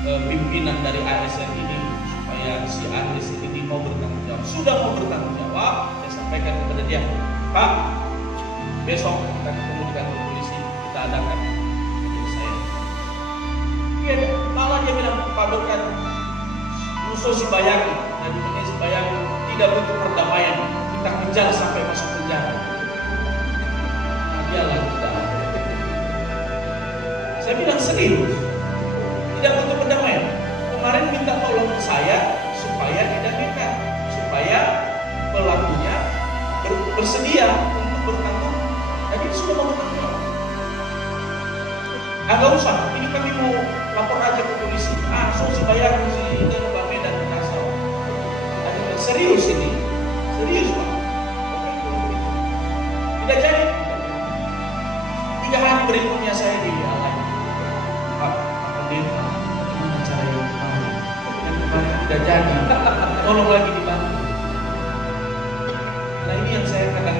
pimpinan dari ASN ini supaya si ASN ini mau bertanggung jawab. Sudah mau bertanggung jawab, saya sampaikan kepada dia, Pak, besok kita ketemu di kantor polisi, kita adakan penyelesaian. Iya, malah dia bilang, Pak Bekan, musuh si Bayangin, tadi si Bayangin tidak butuh perdamaian, kita kejar sampai masuk penjara. Nah, dia lah tidak. Saya bilang serius, tidak butuh perdamaian. Kemarin minta tolong saya supaya didamaikan, supaya pelakunya bersedia untuk bertanggung. Jadi sudah mau bertanggung. Agak usah, ini kami mau lapor aja ke polisi. So si Bayangin si itu Mbak Medan kasar. Serius ini, serius Pak. Tidak jadi. 3 hari berikutnya saya dialai. Pak Pendeta, bagaimana cara yang kemarin? Yang kemarin tidak jadi. Tolong lagi dibantu. Nah ini yang saya kadang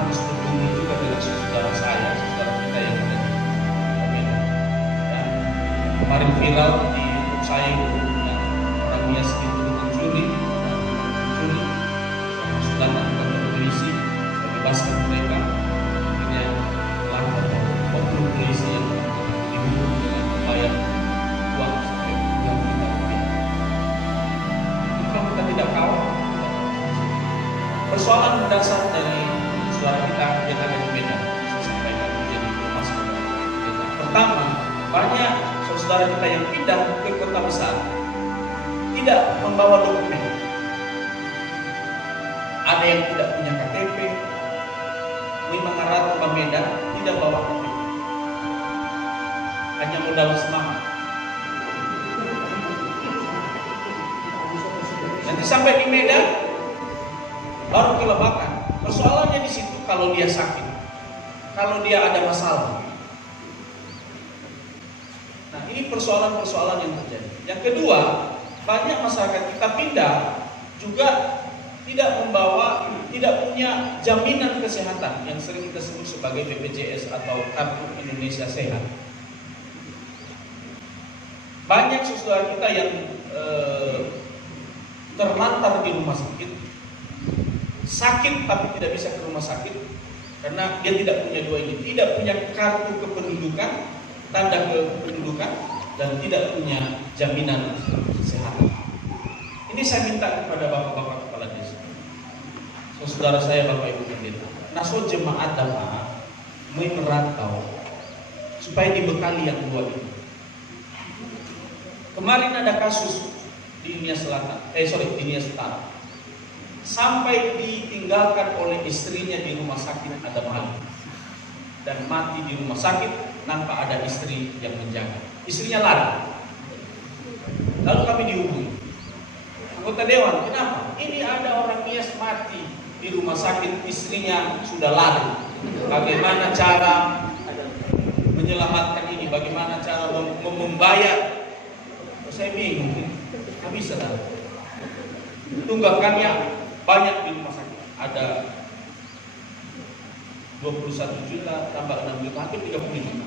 harus berhubungi juga dengan saudara saya, saudara kita yang ada di Medan. Dan kemarin viral di YouTube saya itu yang orang Nias itu mencuri, sudah melakukan polisi, saya bebaskan mereka. Akhirnya melanggar oknum polisi yang dihukum dengan membayar uang sampai 2 juta rupiah. Kalau kita tidak kawal, persoalan mendasar dari saudara kita yang ada di Medan, saya sampaikan menjadi masalah. Pertama, banyak saudara kita yang pindah ke kota besar tidak membawa dokumen. Ada yang tidak punya KTP, ini mengarah ke Medan tidak bawa KTP, hanya modal semangat. Nanti sampai di Medan baru kelebakan. Persoalannya di situ kalau dia sakit, kalau dia ada masalah. Nah ini persoalan-persoalan yang terjadi. Yang kedua, banyak masyarakat kita pindah juga tidak punya jaminan kesehatan yang sering kita sebut sebagai BPJS atau Kartu Indonesia Sehat. Banyak saudara kita yang terlantar di rumah sakit tapi tidak bisa ke rumah sakit karena dia tidak punya dua ini, tidak punya kartu kependudukan, tanda kependudukan, dan tidak punya jaminan kesehatan. Ini saya minta kepada bapak-bapak kepala desa, saudara saya bapak ibu pendeta, naso jemaat dama merantau supaya dibekali yang dua ini. Kemarin ada kasus di Nias Selatan, di Nias Utara, sampai ditinggalkan oleh istrinya di rumah sakit ada maling dan mati di rumah sakit tanpa ada istri yang menjaga. Istrinya lari. Lalu kami dihubungi anggota dewan, kenapa? Ini ada orang Nias mati di rumah sakit, istrinya sudah lari. Bagaimana cara menyelamatkan ini? Bagaimana cara membayar? Saya bingung, nggak bisa dah. Tunggakannya banyak di rumah sakit, ada 21 juta tambah 6 juta, hampir 30 juta.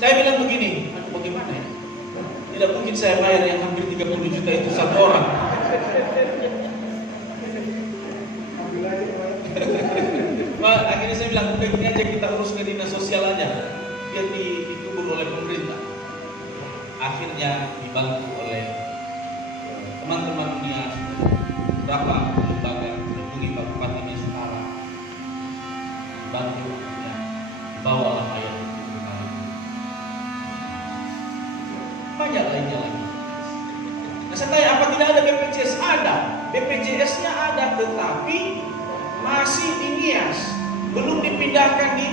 Saya bilang begini, aduh bagaimana ya? Tidak mungkin saya bayar yang hampir 30 juta itu satu orang. Akhirnya saya bilang, udah gini aja kita urus ke dinas sosial aja, biar dikubur oleh pemerintah. Akhirnya dibantu oleh teman-teman Nias, beberapa lembaga, hubungi Pak Bupati Nias Utara, bantu ya, bawalah mayat itu. Banyak lainnya lagi. Nah, saya tanya, apa tidak ada BPJS? Ada, BPJS-nya ada, tetapi masih di Nias, belum dipindahkan di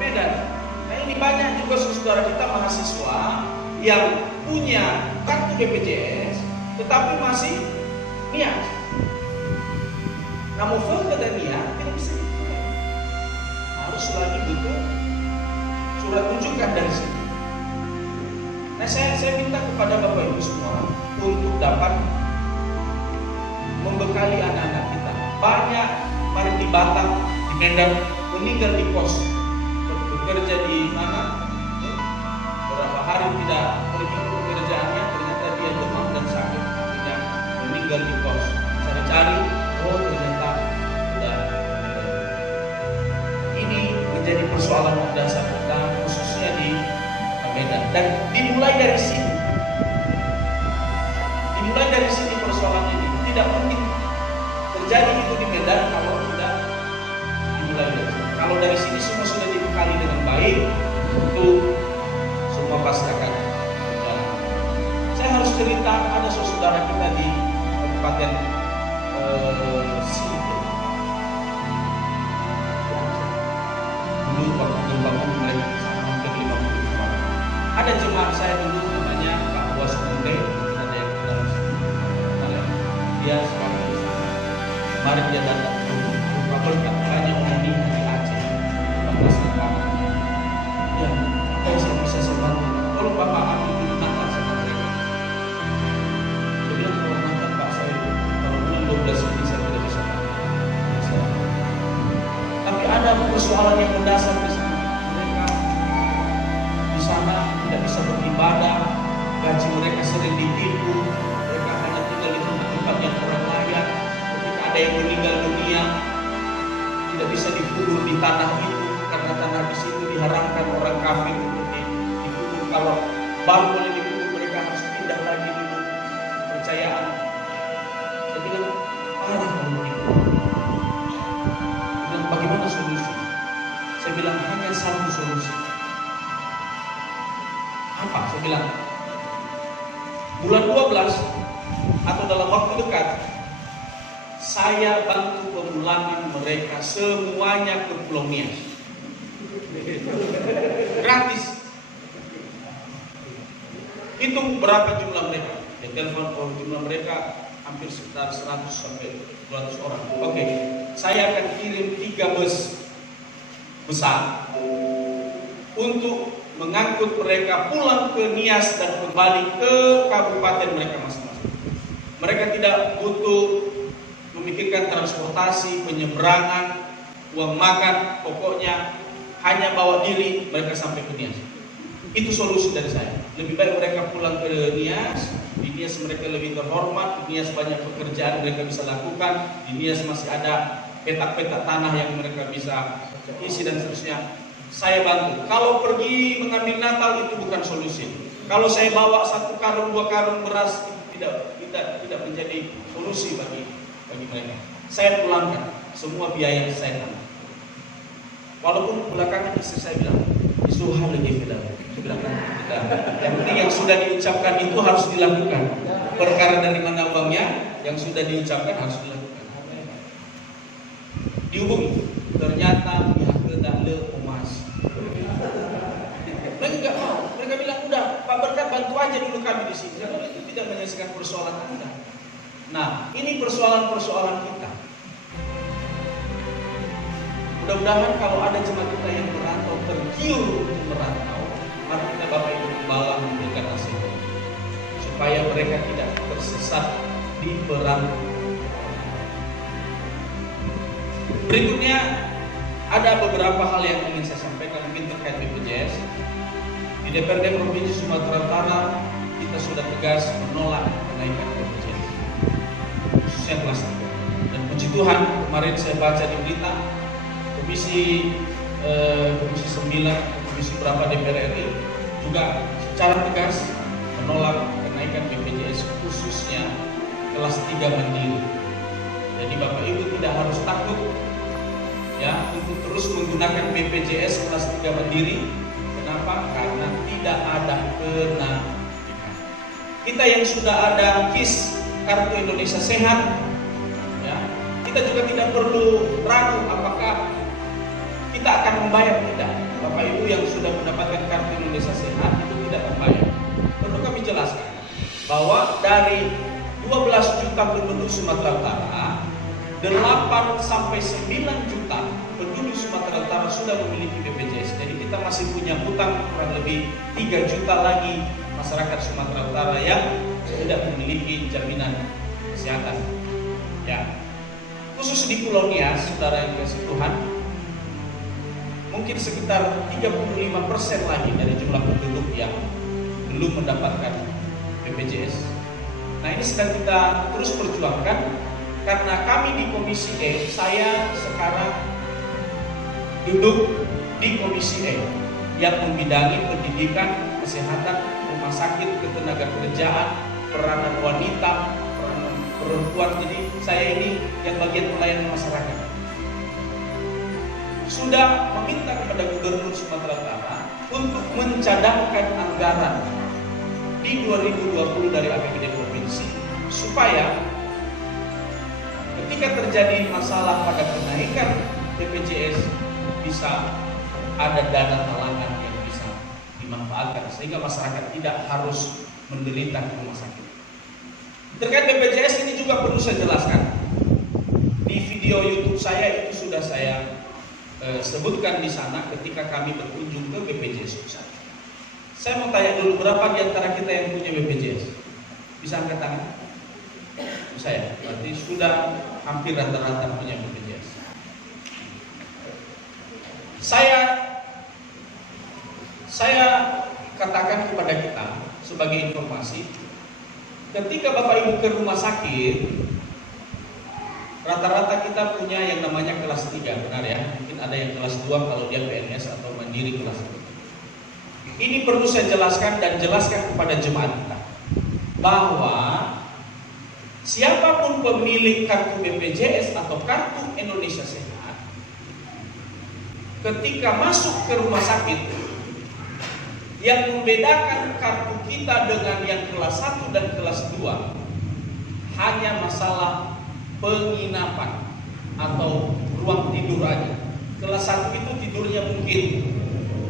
Medan. Nah ini banyak juga saudara kita mahasiswa yang punya kartu BPJS tetapi masih Nias. Namun ke Nias tidak bisa ditukar. Harus lagi butuh surat rujukan dari sini. Nah saya minta kepada Bapak Ibu semua untuk dapat membekali anak-anak kita. Banyak mari di Batam, di Medan meninggal di kos, bekerja di mana, berapa hari tidak pergi ke pekerjaannya, ternyata dia demam dan sakit, dan meninggal di kos. Cari-cari, oh ternyata sudah meninggal. Ini menjadi persoalan mendasar kita, khususnya di Medan. Dan dimulai dari sini. Dimulai dari sini persoalan ini. Tidak mungkin terjadi itu di Medan kalau tidak dimulai dari sini. Kalau dari sini semua sudah dibekali dengan baik, itu semua pasti akan berjalan. Saya harus cerita, ada saudara kita di Kabupaten Sinte. Dulu waktu gempa bumi mereka hampir 50 orang. Ada jemaat saya dulu namanya Pak Buas Munte, ada yang kenal dia sekarang di sana. Kemarin dia datang ke Papua, banyak orang di Aceh, Bapak Kami. Ya, apa yang saya bisa bantu? Kalau Bapak ambil dulu Natal sama mereka. Saya bilang kalau Natal Pak saya kalau bulan 12 ini saya tidak bisa bantu. Tapi ada persoalan yang mendasar di sana. Mereka di sana tidak bisa beribadah, gaji mereka sering ditipu, mereka hanya tinggal di tempat yang orang layak. Ketika ada yang meninggal dunia, tidak bisa dikubur di tanah itu karena tanah di situ diharamkan orang kafir untuk dikubur. Kalau baru boleh dikubur, mereka harus pindah lagi dulu kepercayaan. Saya bilang parah kalau begitu. Dan bagaimana solusi? Saya bilang hanya satu solusi. Apa? Saya bilang bulan 12 atau dalam waktu dekat saya bantu pemulangan mereka semuanya ke Pulau Nias. Gratis. Hitung berapa jumlah mereka? Ya, telepon jumlah mereka hampir sekitar 100 sampai 200 orang. Oke, saya akan kirim 3 bus besar untuk mengangkut mereka pulang ke Nias dan kembali ke kabupaten mereka masing-masing. Mereka tidak butuh memikirkan transportasi, penyeberangan, uang makan, pokoknya hanya bawa diri mereka sampai ke Nias. Itu solusi dari saya. Lebih baik mereka pulang ke Nias. Di Nias mereka lebih terhormat, di Nias banyak pekerjaan mereka bisa lakukan, di Nias masih ada petak-petak tanah yang mereka bisa isi dan seterusnya. Saya bantu. Kalau pergi mengambil Natal itu bukan solusi. Kalau saya bawa 1 karung 2 karung beras itu tidak menjadi solusi bagi mereka. Saya pulangkan semua biaya yang saya tanggung. Walaupun belakangan istri saya bilang, "Isu hal lagi bilang." Saya bilang, "Tidak. Yang penting yang sudah diucapkan itu harus dilakukan. Perkara dari mana uangnya yang sudah diucapkan harus dilakukan." Dihubungi. Ternyata pihak Kedale Umas. Mereka nggak mau. Mereka bilang, "Udah, Pak Berkat bantu aja dulu kami di sini." Karena itu tidak menyelesaikan persoalan Anda. Nah, ini persoalan-persoalan kita. Mudah-mudahan kalau ada jemaat kita yang merantau, tergiur untuk merantau, mari kita Bapak Ibu Gembala memberikan nasihat supaya mereka tidak tersesat di perantauan. Berikutnya ada beberapa hal yang ingin saya sampaikan mungkin terkait BPJS. Di DPRD Provinsi Sumatera Utara kita sudah tegas menolak kenaikan BPJS, khususnya kelas 3. Dan puji Tuhan kemarin saya baca di berita Komisi 9, Komisi berapa DPR RI juga secara tegas menolak kenaikan BPJS khususnya kelas 3 mandiri. Jadi Bapak Ibu tidak harus takut ya untuk terus menggunakan BPJS kelas 3 mandiri. Kenapa? Karena tidak ada kenaikan. Kita yang sudah ada KIS Kartu Indonesia Sehat, ya, kita juga tidak perlu ragu apakah kita akan membayar tidak. Bapak Ibu yang sudah mendapatkan Kartu Indonesia Sehat itu tidak membayar. Perlu kami jelaskan bahwa dari 12 juta penduduk Sumatera Utara, 8 sampai 9 juta penduduk Sumatera Utara sudah memiliki BPJS. Jadi kita masih punya hutang kurang lebih 3 juta lagi masyarakat Sumatera Utara yang tidak memiliki jaminan kesehatan. Ya, khusus di Pulau Nias, saudara yang kasih Tuhan, mungkin sekitar 35% lagi dari jumlah penduduk yang belum mendapatkan BPJS. Nah, ini sedang kita terus perjuangkan karena kami di Komisi E, saya sekarang duduk di Komisi E yang membidangi pendidikan, kesehatan, rumah sakit, ketenagakerjaan, peranan wanita, peranan perempuan. Jadi saya ini yang bagian pelayanan masyarakat. Sudah meminta kepada Gubernur Sumatera Utara untuk mencadangkan anggaran di 2020 dari APBD provinsi supaya ketika terjadi masalah pada kenaikan BPJS bisa ada dana talangan yang bisa dimanfaatkan sehingga masyarakat tidak harus menderita di rumah sakit. Terkait BPJS ini juga perlu saya jelaskan. Di video YouTube saya itu sudah saya sebutkan di sana ketika kami berkunjung ke BPJS pusat. Saya mau tanya dulu, berapa di antara kita yang punya BPJS? Bisa angkat tangan? Bisa ya? Berarti sudah hampir rata-rata punya BPJS. Saya katakan kepada kita sebagai informasi, ketika Bapak Ibu ke rumah sakit, rata-rata kita punya yang namanya kelas 3, benar ya? Mungkin ada yang kelas 2 kalau dia PNS atau mandiri kelas 3. Ini perlu saya jelaskan dan jelaskan kepada jemaat kita bahwa siapapun pemilik kartu BPJS atau kartu Indonesia Sehat, ketika masuk ke rumah sakit, yang membedakan kartu kita dengan yang kelas 1 dan kelas 2 hanya masalah penginapan atau ruang tidur aja. Kelas 1 itu tidurnya mungkin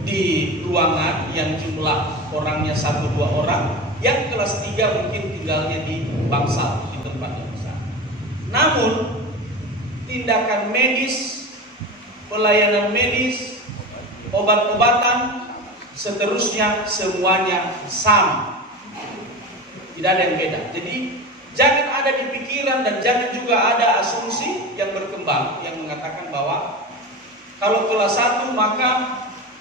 di ruangan yang jumlah orangnya 1-2 orang, yang kelas 3 mungkin tinggalnya di bangsal, di tempat yang besar. Namun tindakan medis, pelayanan medis, obat-obatan, seterusnya semuanya sama, tidak ada yang beda. Jadi jangan ada di pikiran dan jangan juga ada asumsi yang berkembang yang mengatakan bahwa kalau kelas 1 maka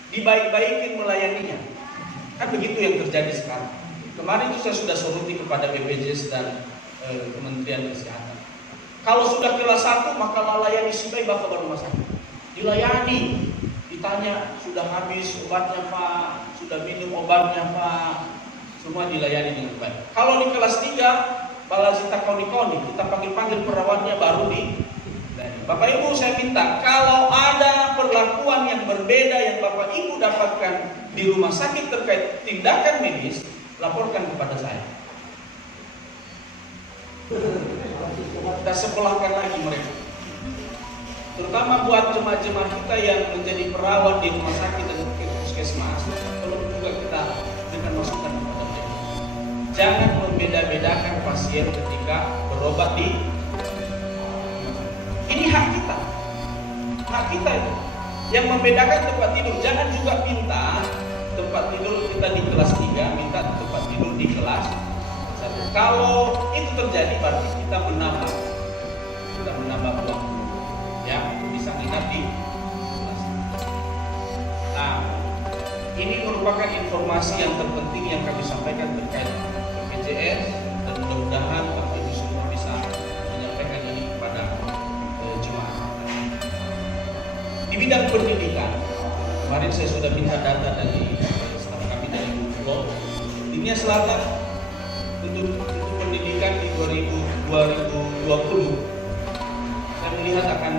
dibaik-baikin melayaninya. Kan begitu yang terjadi sekarang. Kemarin itu saya sudah soruti kepada BPJS dan Kementerian Kesehatan. Kalau sudah kelas 1 maka melayani si baik bapak rumah sakit. Dilayani, ditanya sudah habis obatnya Pak, sudah minum obatnya Pak, semua dilayani dengan baik. Kalau di kelas 3 balazita koni-koni, kita panggil-panggil perawatnya baru di Bapak Ibu, saya minta kalau ada perlakuan yang berbeda yang Bapak Ibu dapatkan di rumah sakit terkait tindakan medis, laporkan kepada saya. Kita sekolahkan lagi mereka. Terutama buat jemaah-jemaah kita yang menjadi perawat di rumah sakit dan puskesmas, perlu juga kita dengan masukan kepada mereka. Jangan membeda-bedakan pasien ketika berobat di. Ini hak kita itu. Yang membedakan tempat tidur, jangan juga minta tempat tidur kita di kelas 3, minta tempat tidur di kelas 1. Kalau itu terjadi berarti kita menambah uang, ya, bisa nginap di kelas. Nah, ini merupakan informasi yang terpenting yang kami sampaikan terkait BPJS dan mudah-mudahan Bapak Ibu semua bisa menyampaikan ini kepada di bidang pendidikan. Kemarin saya sudah minta data dari staf kami dari Pulau Nias Selatan untuk pendidikan di 2020. Saya melihat akan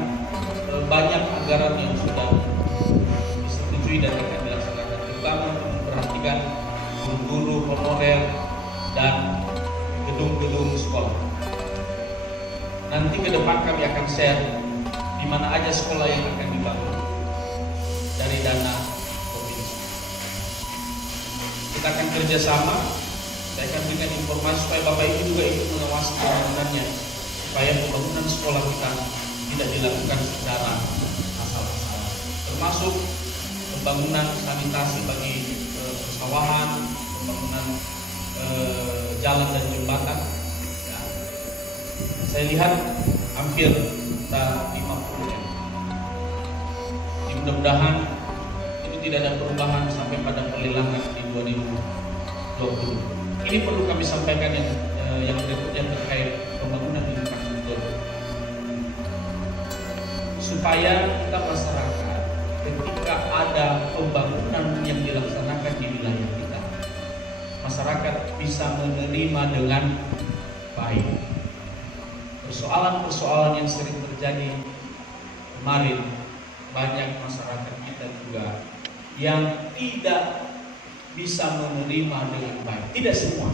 banyak anggaran yang sudah disetujui dan akan dilaksanakan, terutama untuk memperhatikan guru honorer dan gedung-gedung sekolah. Nanti ke depan kami akan share di mana aja sekolah yang akan dibangun dari dana provinsi. Kita akan kerjasama. Saya akan berikan informasi supaya Bapak Ibu juga ikut mengawasi pembangunannya, supaya pembangunan sekolah kita tidak dilakukan secara asal-asalan. Termasuk pembangunan sanitasi bagi persawahan, pembangunan jalan dan jembatan. Ya. Saya lihat hampir 50 ya. Jadi mudah-mudahan itu tidak ada perubahan sampai pada pelelangan di 2020. Ini perlu kami sampaikan yang berikutnya terkait pembangunan infrastruktur. Supaya kita masyarakat ketika ada pembangunan yang dilaksanakan di wilayah kita, masyarakat bisa menerima dengan baik. Persoalan-persoalan yang sering terjadi kemarin, banyak masyarakat kita juga yang tidak bisa menerima dengan baik. Tidak semua,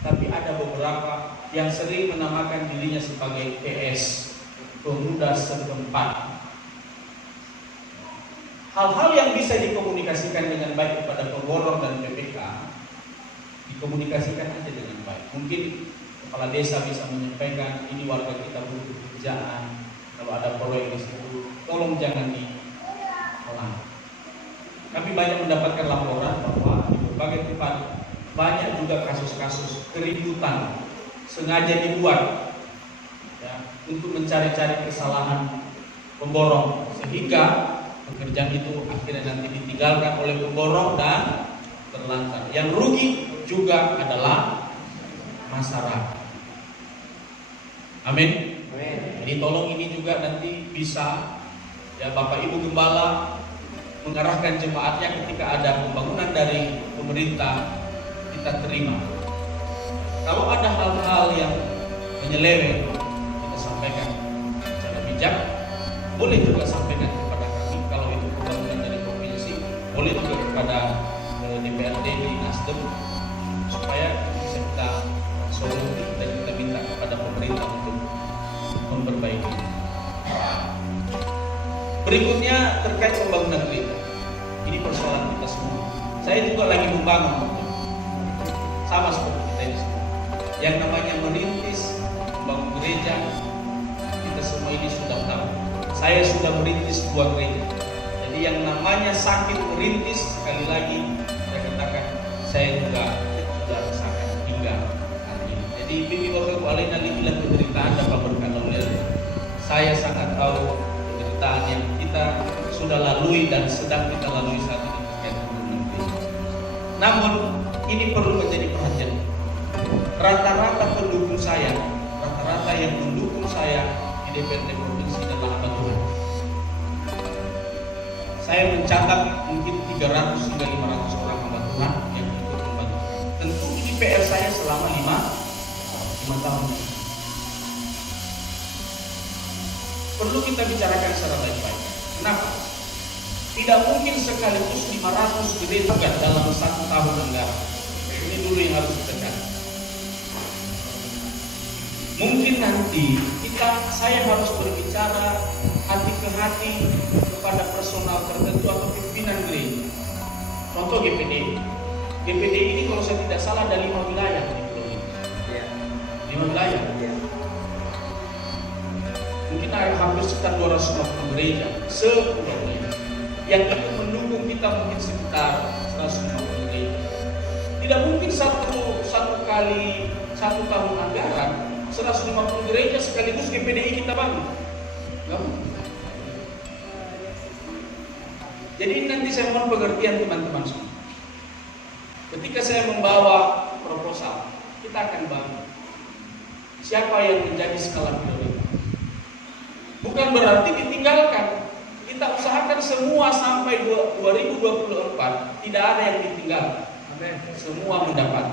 tapi ada beberapa yang sering menamakan dirinya sebagai PS, pemuda setempat. Hal-hal yang bisa dikomunikasikan dengan baik kepada pemborong dan PPK, dikomunikasikan aja dengan baik. Mungkin kepala desa bisa menyampaikan, ini warga kita butuh pekerjaan, kalau ada proyek di situ, tolong jangan diulang. Kami banyak mendapatkan laporan bahwa di berbagai tempat banyak juga kasus-kasus keributan sengaja dibuat ya, untuk mencari-cari kesalahan pemborong, sehingga pekerjaan itu akhirnya nanti ditinggalkan oleh pemborong dan terlantar. Yang rugi juga adalah masyarakat. Amin. Jadi tolong ini juga nanti bisa ya Bapak Ibu Gembala mengarahkan jemaatnya ketika ada pembangunan dari pemerintah, kita terima. Kalau ada hal-hal yang menyeleweng, kita sampaikan secara bijak. Boleh juga sampaikan kepada kami kalau itu pembangunan dari provinsi, boleh juga kepada DPRD di Nasdem, supaya bisa kita solusi dan kita minta kepada pemerintah untuk memperbaiki. Berikutnya terkait pembangunan gereja. Ini persoalan kita semua. Saya juga lagi membangun, sama seperti kita ini semua. Yang namanya merintis membangun gereja, kita semua ini sudah tahu. Saya sudah merintis 2 gereja. Jadi yang namanya sakit merintis, sekali lagi saya katakan, saya juga sudah rasakan hingga hari ini. Jadi Bibi Bapak Ibu Alena dibilang penderitaan dapat berkata-kata. Saya sangat tahu penderitaan yang kita sudah lalui dan sedang kita lalui saat ini terkait pembangunan gereja. Namun ini perlu menjadi perhatian. Rata-rata pendukung saya, rata-rata yang mendukung saya di DPRD provinsi adalah hamba Tuhan. Saya mencatat mungkin 300 hingga 500 orang hamba Tuhan yang ikut membantu. Tentu ini PR saya selama 5 tahun. Perlu kita bicarakan secara baik-baik. Kenapa? Tidak mungkin sekaligus 500 gereja dalam 1 tahun anggaran. Ini dulu yang harus kita cari. Mungkin nanti saya harus berbicara hati ke hati kepada personal tertentu atau pimpinan gereja. Contoh GPD. GPD ini kalau saya tidak salah ada 5 wilayah di provinsi. 5 wilayah. Mungkin ada hampir sekitar 250 gereja, se-Pulau. Yang itu mendukung kita mungkin sekitar 150 gereja. Tidak mungkin satu tahun anggaran 150 gereja sekaligus GPDI kita bangun. Jadi nanti saya mohon pengertian teman-teman semua. Ketika saya membawa proposal, kita akan bangun. Siapa yang menjadi skala prioritas? Bukan berarti ditinggalkan. Kita usahakan semua sampai 2024 tidak ada yang ditinggalkan. Semua mendapat.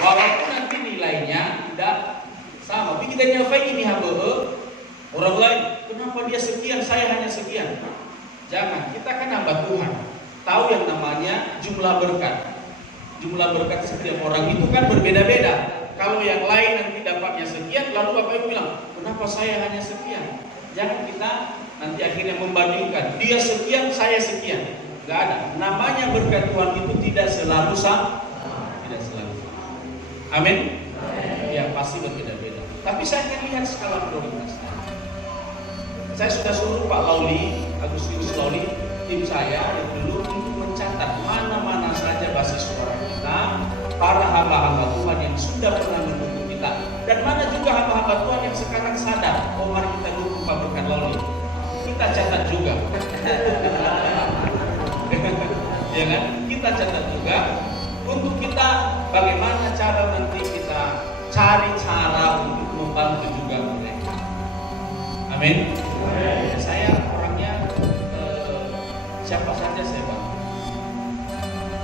Walaupun nanti nilainya tidak sama, tapi kita nyampai ini orang lain. Kenapa dia sekian, saya hanya sekian? Jangan, kita kan hamba Tuhan. Tahu yang namanya jumlah berkat. Jumlah berkat setiap orang itu kan berbeda-beda. Kalau yang lain nanti dapatnya sekian, lalu Bapak Ibu bilang, kenapa saya hanya sekian? Jangan kita nanti akhirnya membandingkan. Dia sekian, saya sekian. Gak ada. Namanya berkat Tuhan itu tidak selalu sama. Tidak selalu sama. Amin? Ya pasti berbeda-beda. Tapi saya akan lihat skala prioritas. Saya sudah suruh Pak Lauli, Agustinus Lauli, tim saya dulu untuk mencatat mana-mana saja basis suara kita, para hamba-hamba Tuhan yang sudah pernah mendukung kita, dan mana juga hamba-hamba Tuhan yang sekarang sadar, oh mari kita dukung Pak Berkat Loli. Kita catat juga. Ya kan? Kita catat juga untuk kita bagaimana cara nanti kita cari cara untuk membantu juga mereka. Amin. Saya orangnya siapa saja saya bantu.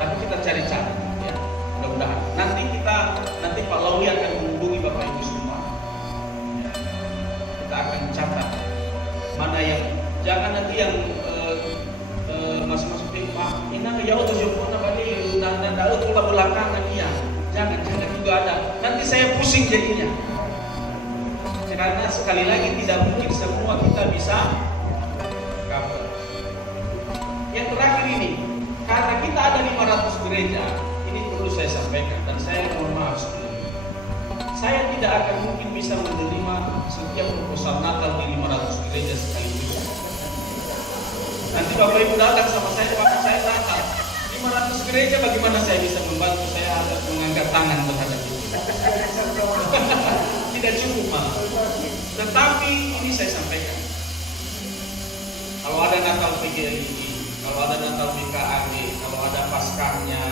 Tapi kita cari cara, ya. Mudah-mudahan. Nanti Pak Lawi akan menghubungi Bapak Ibu semua. Ya. Kita akan catat mana yang jangan nanti yang masuk-masuk Pak ini jauh tuh jemput balik dan daud pula belakangan iya. Jangan juga ada. Nanti saya pusing jadinya. Karena sekali lagi tidak mungkin semua kita bisa cover. Yang terakhir ini, karena kita ada 500 gereja, ini perlu saya sampaikan dan saya mohon maaf sebelumnya. Saya tidak akan mungkin bisa menerima setiap proposal Natal di 500 gereja sekaligus. Nanti Bapak Ibu datang sama saya, Bapak saya Natal 500 gereja, bagaimana saya bisa membantu? Saya harus mengangkat tangan terhadap itu. Tidak cukup malah. Tetapi ini saya sampaikan. Kalau ada Natal PGRI, kalau ada Natal BKAG, kalau ada Paskahnya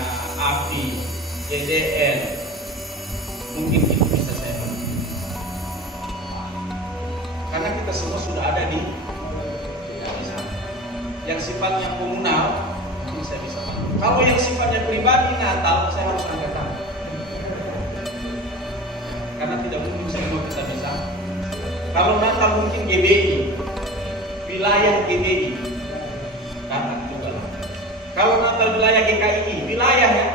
API, JDN, mungkin itu bisa saya bantu. Karena kita semua sudah ada di yang sifatnya komunal, ini saya bisa bantu. Kalau yang sifatnya pribadi Natal, saya harus angkat tangan. Karena tidak mungkin semua kita bisa. Kalau Natal mungkin GBI, wilayah GBI, datang juga lah. Kalau Natal wilayah GKI, wilayah ya,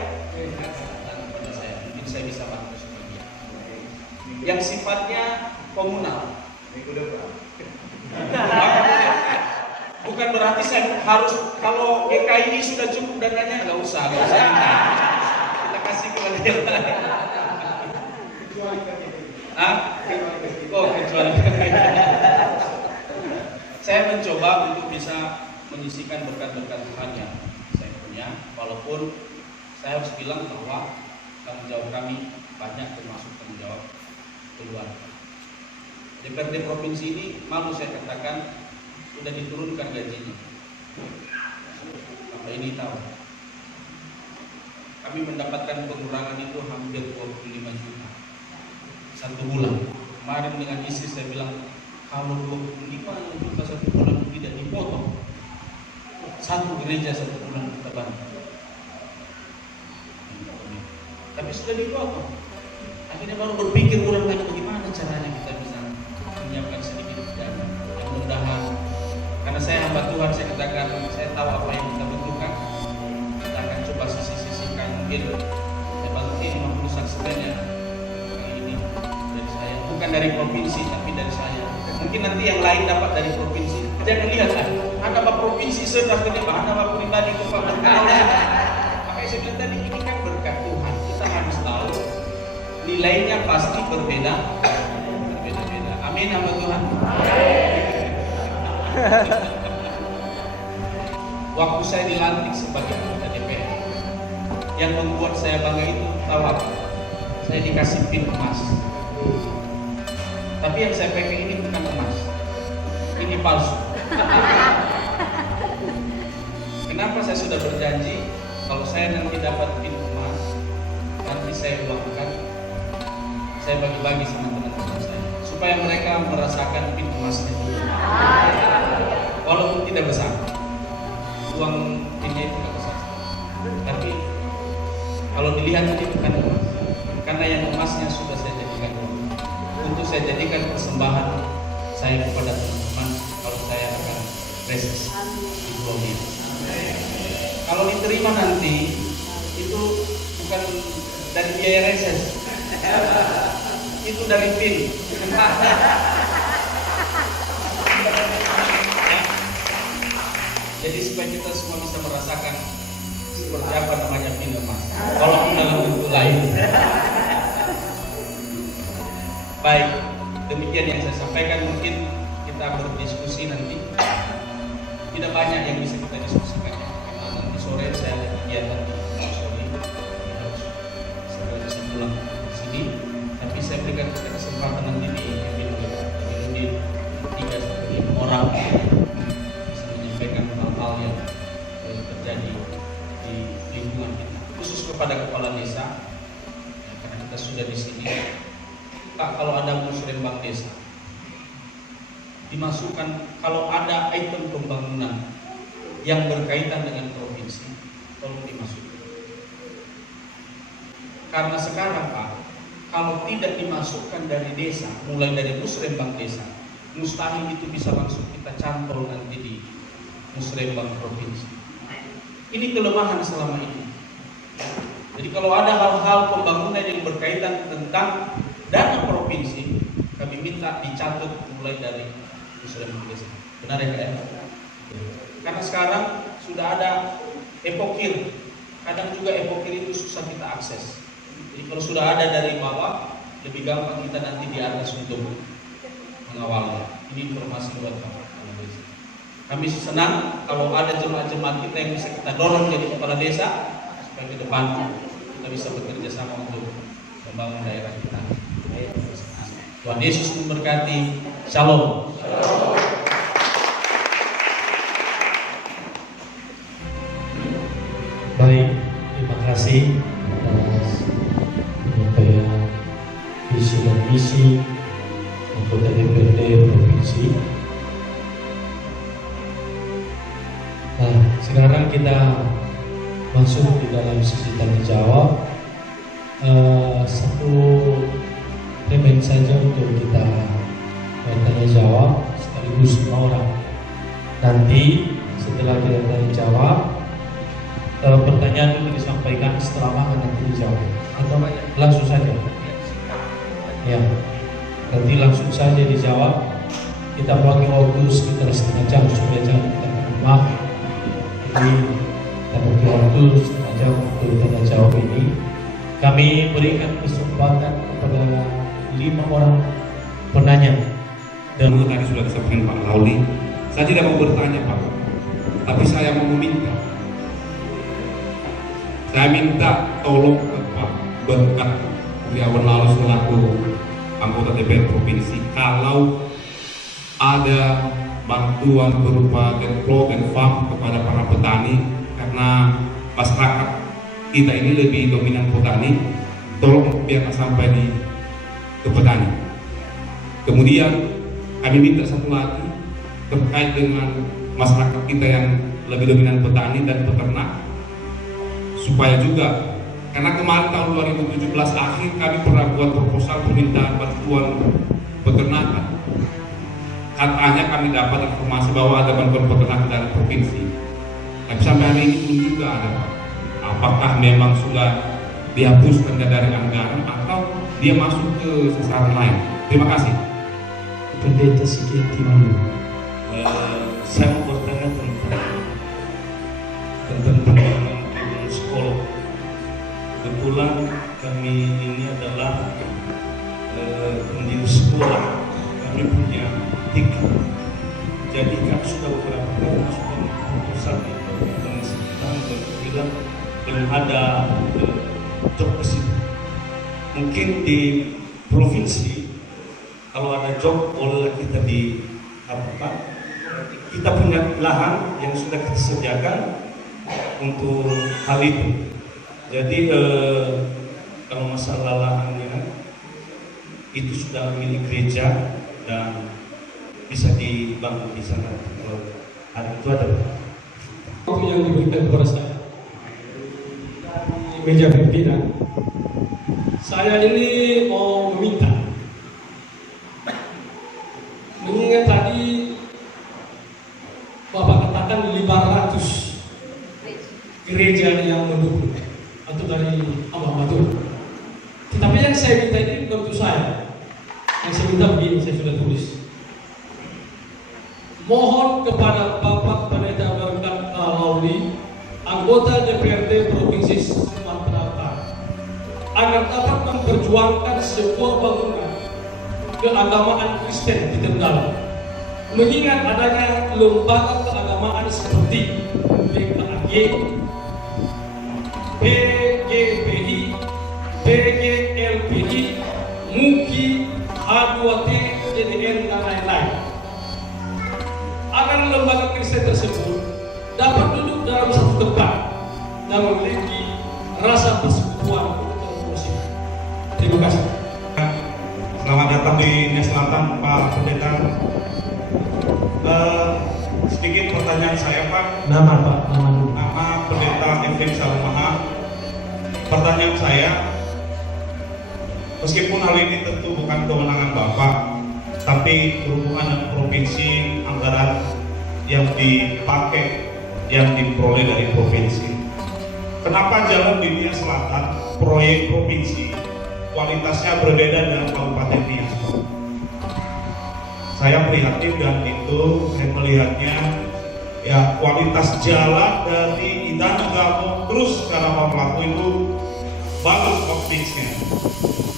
pada saya mungkin saya bisa bantu sebagian. Yang sifatnya komunal. Bukan berarti saya harus kalau GKI ini sudah cukup dananya nggak usah minta. Kita kasih kepada yang lain. Kecuali saya mencoba untuk bisa menyisikan berkat-berkat Tuhan yang saya punya, walaupun saya harus bilang bahwa tanggung jawab kami banyak, termasuk tanggung jawab keluarga. DPRD provinsi ini malu saya katakan sudah diturunkan gajinya. Bapak ini tahu. Kami mendapatkan pengurangan itu hampir 25 juta satu bulan. Kemarin dengan istri saya bilang, kalau 25 juta satu bulan tidak dipotong, satu gereja satu bulan kita bantu. Tapi sudah dipotong. Akhirnya baru berpikir ulang lagi bagaimana caranya kita bisa menyiapkan sedikit dana. Mudah-mudahan, karena saya hamba Tuhan, saya katakan saya tahu apa yang kita butuhkan. Kita akan coba sisihkan mungkin saya bantu 50 saksinya kali ini dari saya, bukan dari provinsi tapi dari saya. Mungkin nanti yang lain dapat dari provinsi. Jangan lihatlah, Anda Pak provinsi sudah terima, Anda Pak pribadi ke Pak berkat. Makanya saya bilang tadi ini kan berkat Tuhan. Kita harus tahu nilainya pasti berbeda. Amin, hamba Tuhan. Waktu saya dilantik sebagai anggota DPR, yang membuat saya bangga itu tahu apa? Saya dikasih pin emas. Tapi yang saya pakai ini bukan emas, ini palsu. Kenapa saya sudah berjanji kalau saya nanti dapat pin emas, nanti saya uangkan, saya bagi-bagi sama teman-teman saya, supaya mereka merasakan pin emasnya. Walaupun tidak besar, uang pinnya itu tidak besar, tapi kalau dilihat ini bukan emas, karena yang emasnya sudah saya jadikan untuk saya jadikan persembahan saya kepada teman-teman kalau saya akan reses di dunia. Kalau diterima nanti itu bukan dari biaya reses, itu dari pin. Jadi supaya kita semua bisa merasakan seperti apa namanya pin emas, walaupun dalam bentuk lain. Baik, demikian yang saya sampaikan. Mungkin kita berdiskusi nanti. Tidak banyak yang bisa kita diskusi. orang bisa menyampaikan hal-hal yang terjadi di lingkungan kita, khusus kepada kepala desa. Ya, karena kita sudah di sini, Pak, kalau ada musrembang desa dimasukkan, kalau ada item pembangunan yang berkaitan dengan provinsi, tolong dimasukkan. Karena sekarang, Pak, kalau tidak dimasukkan dari desa, mulai dari musrembang desa, mustahil itu bisa langsung kita cantol nanti di musrembang provinsi. Ini kelemahan selama ini. Jadi kalau ada hal-hal pembangunan yang berkaitan tentang dana provinsi, kami minta dicatat mulai dari musrembang desa. Benar ya, Kak? Karena sekarang sudah ada epokir, kadang juga epokir itu susah kita akses. Jadi kalau sudah ada dari bawah, lebih gampang kita nanti di atas untuk mengawalnya. Ini informasi buat Bapak. Kami senang kalau ada jemaat-jemaat kita yang bisa kita dorong jadi kepala desa, supaya ke depan kita bisa bekerja sama untuk membangun daerah kita. Tuhan Yesus memberkati. Shalom. Baik, terima kasih atas penyampaian visi dan misi anggota DPRD Provinsi. Nah, sekarang kita masuk di dalam sesi tanya jawab. Satu segmen saja untuk kita tanya jawab sekaligus 5 orang. Nanti setelah kita tanya jawab, pertanyaan itu disampaikan setelah makan nanti dijawab atau langsung saja? Ya, nanti langsung saja dijawab. Kita bagi waktu sekitar setengah jam supaya jangan kita lama. Jadi kita bagi waktu setengah jam untuk tanya jawab ini. Kami berikan kesempatan kepada 5 orang penanya. Dan tadi sudah disampaikan Pak Lauli, saya tidak mau bertanya Pak, tapi saya mau meminta. Saya minta tolong ke Pak Berkat Kurniawan Lalu selaku anggota DPR Provinsi, kalau ada bantuan berupa Genpro, Genfam kepada para petani, karena masyarakat kita ini lebih dominan petani, tolong biarkan sampai ke petani. Kemudian kami minta satu lagi terkait dengan masyarakat kita yang lebih dominan petani dan peternak, supaya juga, karena kemarin tahun 2017 akhir kami pernah buat proposal permintaan bantuan peternakan. Katanya kami dapat informasi bahwa ada bantuan peternakan dari provinsi, tapi sampai hari ini belum juga ada Pak. Apakah memang sudah dihapuskan dari anggaran atau dia masuk ke sasaran lain? Terima kasih. Pendeta Sigit Timalu. Saya mau bertanya tentang pembangunan sekolah. Kebetulan kami ini adalah pendiri sekolah. Kami punya 3. Jadi kami sudah beberapa kali masukkan proposal di Bapak Sekitar dan bilang belum ada job ke situ. Mungkin di provinsi kalau ada job boleh kita di apa? Kita punya lahan yang sudah kita sediakan untuk hal itu. Jadi kalau masalah lahannya itu sudah milik gereja dan bisa dibangun di sana. Hari itu ada. Itu yang diberikan kepada saya. Meja pimpinan. Saya ini mau meminta, mengingat tadi Bapak katakan 500 gereja yang mendukung atau dari Abah Batur. Tetapi yang saya minta ini bukan untuk saya. Yang saya minta begini, saya sudah tulis. Mohon kepada Bapak Pendeta Berkat Lauli, anggota DPRD Provinsi Sumatera Utara, agar dapat memperjuangkan sebuah bangunan keagamaan Kristen di Tenggala, mengingat adanya lembaga keagamaan seperti BKAG, PGPI, PGLPI, MUKI, H2T, JDN dan lain-lain. organisasi tersebut dapat duduk dalam satu tempat dan memiliki rasa persekutuan untuk musik. Terima kasih. Selamat datang di Nias Selatan, Pak Pendeta. Sedikit pertanyaan saya, Pak. Nama Pak, nama dulu. Nama Pendeta Efrim Salumaha. Pertanyaan saya, meskipun hal ini tentu bukan kewenangan Bapak, tapi berhubungan dengan provinsi, anggaran yang dipakai, yang diperoleh dari provinsi. Kenapa jalan di Nias Selatan, proyek provinsi, kualitasnya berbeda dengan Kabupaten Nias, Pak? Saya prihatin dan itu saya melihatnya ya kualitas jalan dari Idanegamo terus ke Pamelaku itu bagus optimisnya.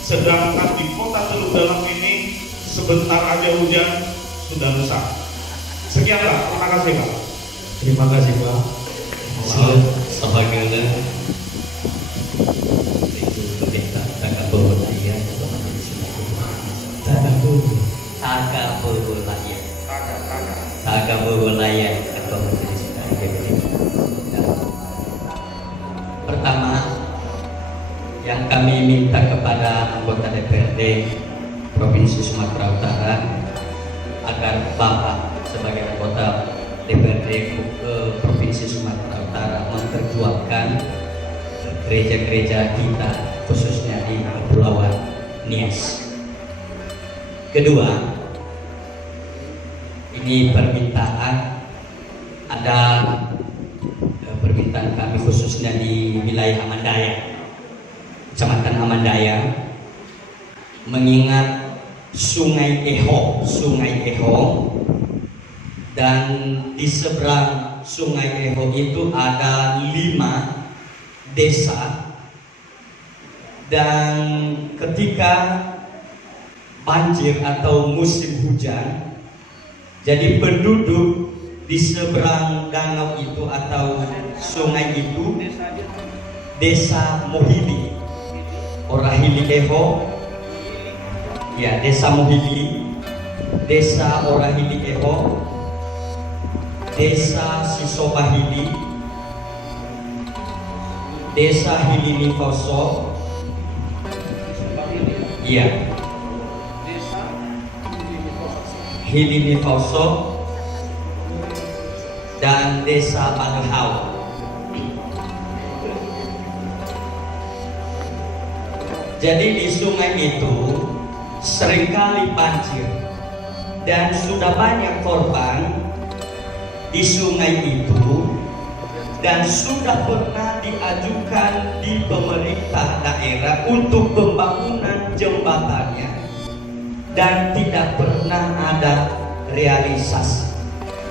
Sedangkan di kota Teluk Dalam ini sebentar aja hujan sudah rusak. Sekian Pak, terima kasih Pak. Terima kasih Pak. Sebagai itu pendeta Taka Bawalaya Taka Bawalaya atau Majelis Taklim. Pertama, yang kami minta kepada anggota DPRD Provinsi Sumatera Utara agar Bapak sebagai anggota DPRD Provinsi Sumatera Utara memperjuangkan gereja-gereja kita khususnya di Kepulauan Nias. Kedua, ini permintaan, ada permintaan kami khususnya di wilayah Amandaya, Kecamatan Amandaya, mengingat Sungai Eho, dan di seberang Sungai Eho itu ada 5 desa, dan ketika banjir atau musim hujan, jadi penduduk di seberang danau itu atau sungai itu desa Mohili, Orahili Eho, ya desa Mohili, desa Orahili Eho, desa Sisobahili, desa Hilini Foso, iya, Hilini Foso, dan desa Balehau. Jadi di sungai itu seringkali banjir dan sudah banyak korban di sungai itu, dan sudah pernah diajukan di pemerintah daerah untuk pembangunan jembatannya dan tidak pernah ada realisasi.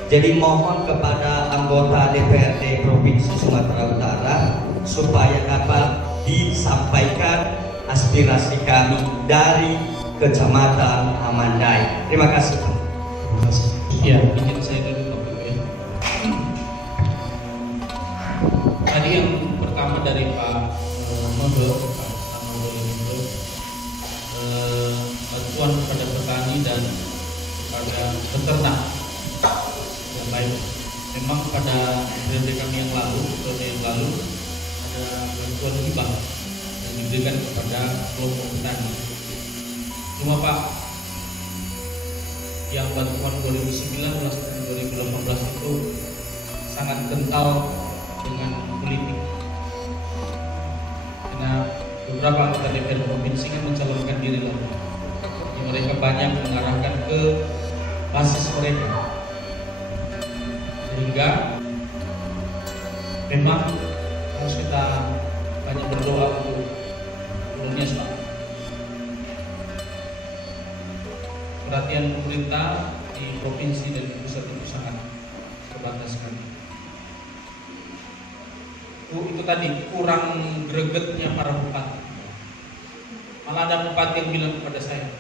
Jadi mohon kepada anggota DPRD Provinsi Sumatera Utara supaya dapat disampaikan aspirasi kami dari Kecamatan Amandaya. Terima kasih. Terima kasih. Ya, izin saya dulu Bapak ya. Tadi yang pertama dari Pak Modo, bantuan kepada petani dan kepada peternak yang baik. Memang pada periode kami yang lalu, ada bantuan hibah yang diberikan kepada kelompok petani. Cuma Pak, yang bantuan 2019 dan 2018 itu sangat kental dengan politik. Karena beberapa anggota DPR provinsi kan mencalonkan diri lagi. Mereka banyak mengarahkan ke basis mereka, sehingga memang harus kita banyak berdoa untuk turunnya Pak. Perhatian pemerintah di provinsi dan di pusat itu sangat terbatas sekali. Itu tadi kurang gregetnya para bupati. Malah ada bupati yang bilang kepada saya,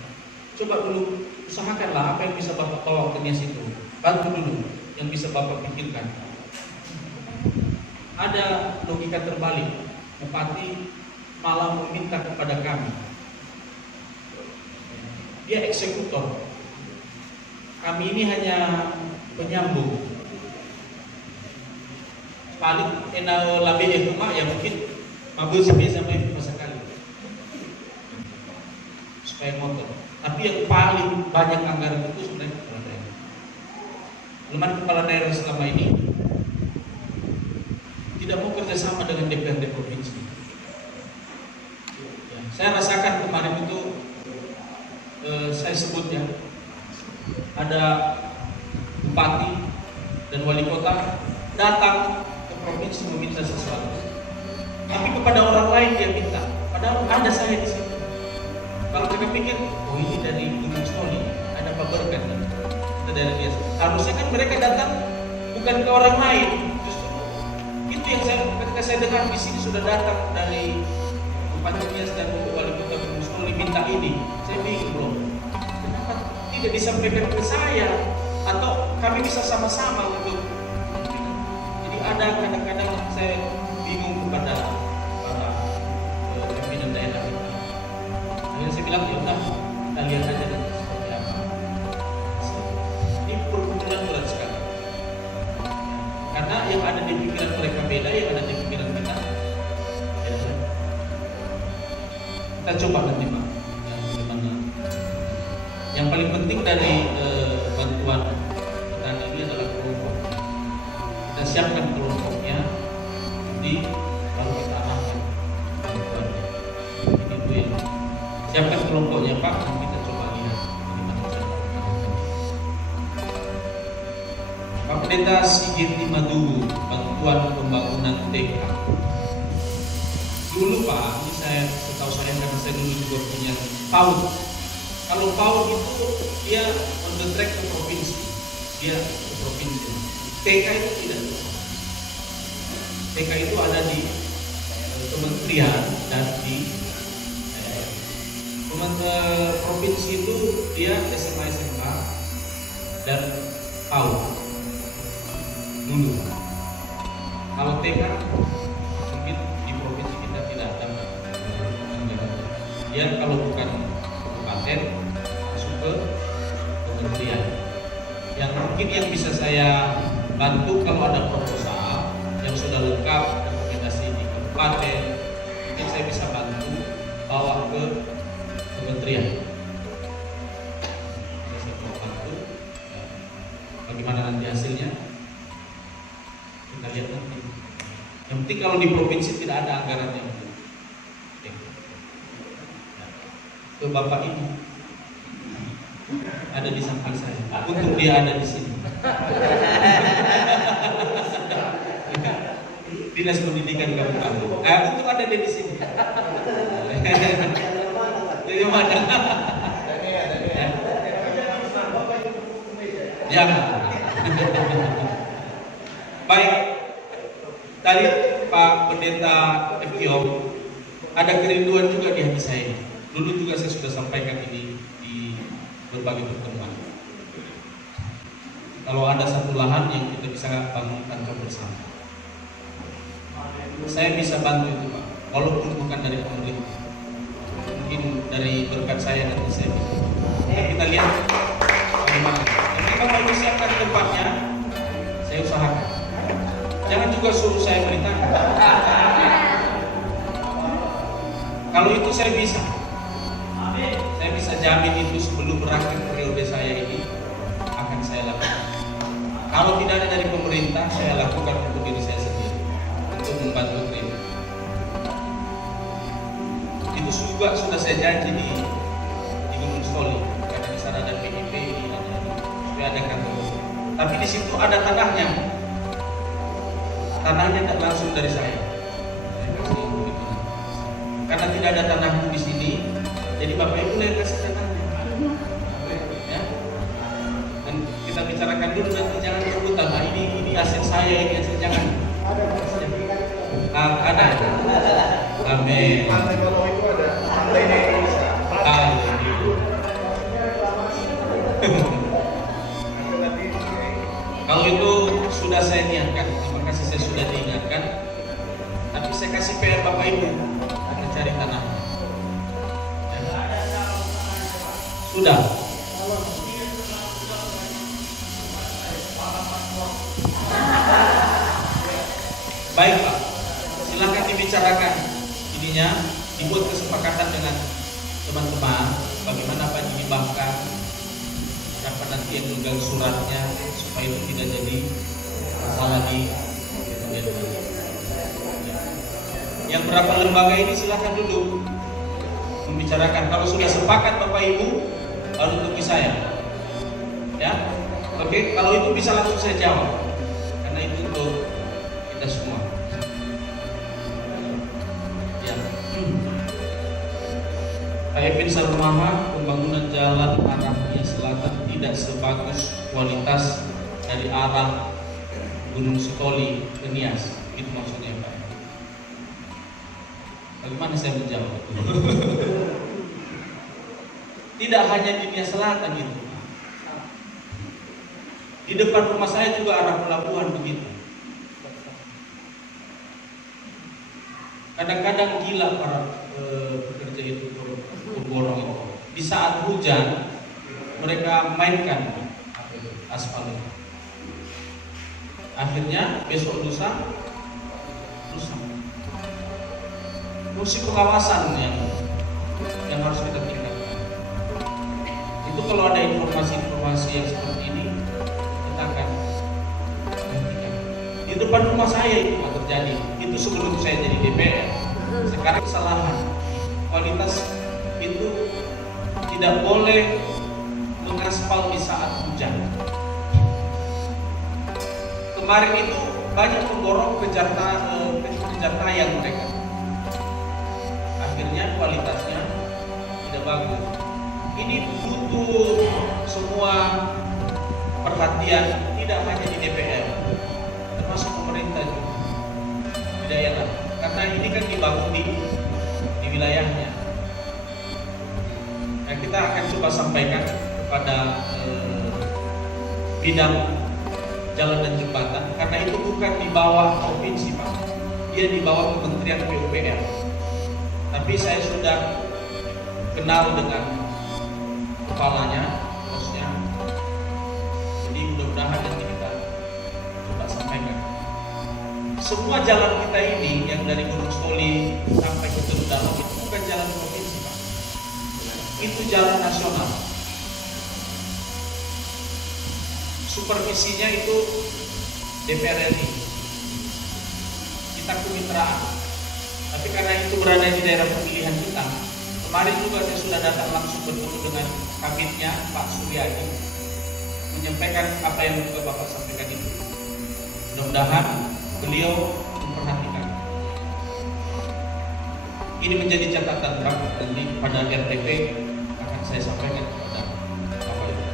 coba dulu usahakanlah apa yang bisa Bapak bawa ke Nias itu, bantu dulu yang bisa Bapak pikirkan. Ada logika terbalik, bupati malah meminta kepada kami. Dia eksekutor, kami ini hanya penyambung. paling enak lebih rumah ya mungkin mobil sampai sekali supaya motor. Tapi yang paling banyak anggaran itu sebenarnya kepala daerah. Lemah kepala daerah selama ini tidak mau kerjasama dengan DPRD provinsi. Ya, saya rasakan kemarin itu saya sebut ya, ada bupati dan wali kota datang ke provinsi meminta sesuatu, tapi kepada orang lain dia minta, padahal ada saya di sini. Kalau mereka pikir, oh ini dari Gunung Stoli, ada Pak Berkat, itu dari dia. Harusnya kan mereka datang bukan ke orang lain. Justru itu yang ketika saya dengar di sini sudah datang dari Bupati Nias dan wali kota Gunung Stoli minta ini, saya bingung loh. Kenapa tidak disampaikan ke saya atau kami bisa sama-sama untuk? Jadi ada kadang-kadang saya bingung kepada para pimpinan daerah kita. Akhirnya saya bilang ya udah kita lihat aja nanti seperti apa. Ini perkumpulan berat sekali. Karena yang ada di pikiran mereka beda, yang ada di pikiran kita beda. Kita coba nanti Pak, bagaimana. Yang paling penting dari bantuan petani ini adalah kelompok. Kita siapkan kelompoknya, di baru kita arahkan bantuannya. Itu yang siapkan kelompoknya Pak, dan kita coba lihat bagaimana cara melakukan. Pak Pendeta Sigit Madugu, bantuan pembangunan TK. Dulu Pak, ini saya setahu saya karena saya dulu juga punya PAUD. Kalau PAUD itu dia on the track ke provinsi, dia ke provinsi. TK itu tidak. TK itu ada di kementerian dan di provinsi itu dia SMA SMK dan PAUD dulu. Kalau TK mungkin di provinsi kita tidak ada anggaran. Dia kalau bukan kabupaten masuk ke kementerian. Yang mungkin yang bisa saya bantu kalau ada proposal yang sudah lengkap rekomendasi di kabupaten, mungkin saya bisa bantu bawa ke kementerian. Saya mau bantu. Bagaimana nanti hasilnya? Kita lihat nanti. Yang penting kalau di provinsi tidak ada anggaran yang ke Bapak ini ada di samping saya. Untuk dia ada di sini. Dinas Pendidikan Kabupaten. Untuk ada dia di sini. Dari mana? Ya. Baik. Tadi Pak Pendeta Epiom ada kerinduan juga di hati saya. Dulu juga saya sudah sampaikan ini di berbagai pertemuan. Kalau ada satu lahan yang kita bisa bangun kantor bersama, saya bisa bantu itu Pak. Walaupun bukan dari pemerintah, mungkin dari berkat saya nanti saya bisa. Kita lihat bagaimana. Nanti kalau disiapkan tempatnya, saya usahakan. Jangan juga suruh saya beritahu. Kalau itu saya bisa. Saya bisa jamin itu sebelum berakhir periode saya ini akan saya lakukan. Kalau tidak ada dari pemerintah, saya lakukan untuk diri saya sendiri untuk membantu mereka. Itu juga sudah saya janji di Gunung Stoli, karena di sana ada PIP, supaya ada kantor. Tapi di situ ada tanahnya. Tanahnya tidak langsung dari saya. Karena tidak ada tanahmu di sini, jadi Bapak Ibu yang kasih tanahnya. Ya. Dan kita bicarakan dulu nanti, jangan rebutan. Nah, ini aset saya, ini aset jangan. Ada. Amin. Kalau itu ada, pantai di Indonesia. Kalau itu sudah saya niatkan, terima kasih saya sudah diingatkan. Tapi saya kasih PR Bapak Ibu mencari tanah. Sudah. Baik Pak, silakan dibicarakan ininya, dibuat kesepakatan dengan teman-teman bagaimana Pak dihibahkan, kapan nanti yang memegang suratnya supaya itu tidak jadi masalah di kemudian hari. Yang berapa lembaga ini silakan dulu membicarakan. Kalau sudah sepakat Bapak Ibu, baru tunggu saya. Ya, oke. Kalau itu bisa langsung saya jawab, karena itu untuk kita semua. Ya. Pak Evin Sarumaha, pembangunan jalan arahnya selatan tidak sebagus kualitas dari arah Gunung Sitoli ke Nias. Itu maksudnya Pak. Bagaimana saya menjawab? Tidak hanya di Nias Selatan itu. Di depan rumah saya juga arah pelabuhan begitu. Kadang-kadang gila para pekerja itu, pemborong itu. Di saat hujan mereka mainkan aspal itu. Akhirnya besok lusa fungsi pengawasan yang harus kita tingkatkan. Itu kalau ada informasi-informasi yang seperti ini, kita akan hentikan. Di depan rumah saya itu terjadi. Itu sebelum saya jadi DPR. Sekarang kesalahan kualitas itu tidak boleh mengaspal di saat hujan. Kemarin itu banyak pemborong kejar tayang mereka. Akhirnya kualitasnya tidak bagus. Ini butuh semua perhatian, tidak hanya di DPR, termasuk pemerintah juga di daerah. Karena ini kan dibangun di wilayahnya. Nah, kita akan coba sampaikan kepada bidang jalan dan jembatan, karena itu bukan di bawah provinsi Pak, dia di bawah Kementerian PUPR. Tapi saya sudah kenal dengan kepalanya, bosnya. Jadi mudah-mudahan nanti kita coba sampaikan. Semua jalan kita ini yang dari Gunung Sitoli sampai ke Teluk itu bukan jalan provinsi Pak. Itu jalan nasional. Supervisinya itu DPR RI. Kita kemitraan. Tapi karena itu berada di daerah pemilihan kita, kemarin juga saya sudah datang langsung bertemu dengan kabitnya Pak Suryadi, menyampaikan apa yang juga Bapak sampaikan itu. Mudah-mudahan beliau memperhatikan. Ini menjadi catatan Pak, nanti pada RTP akan saya sampaikan kepada Bapak Ibu.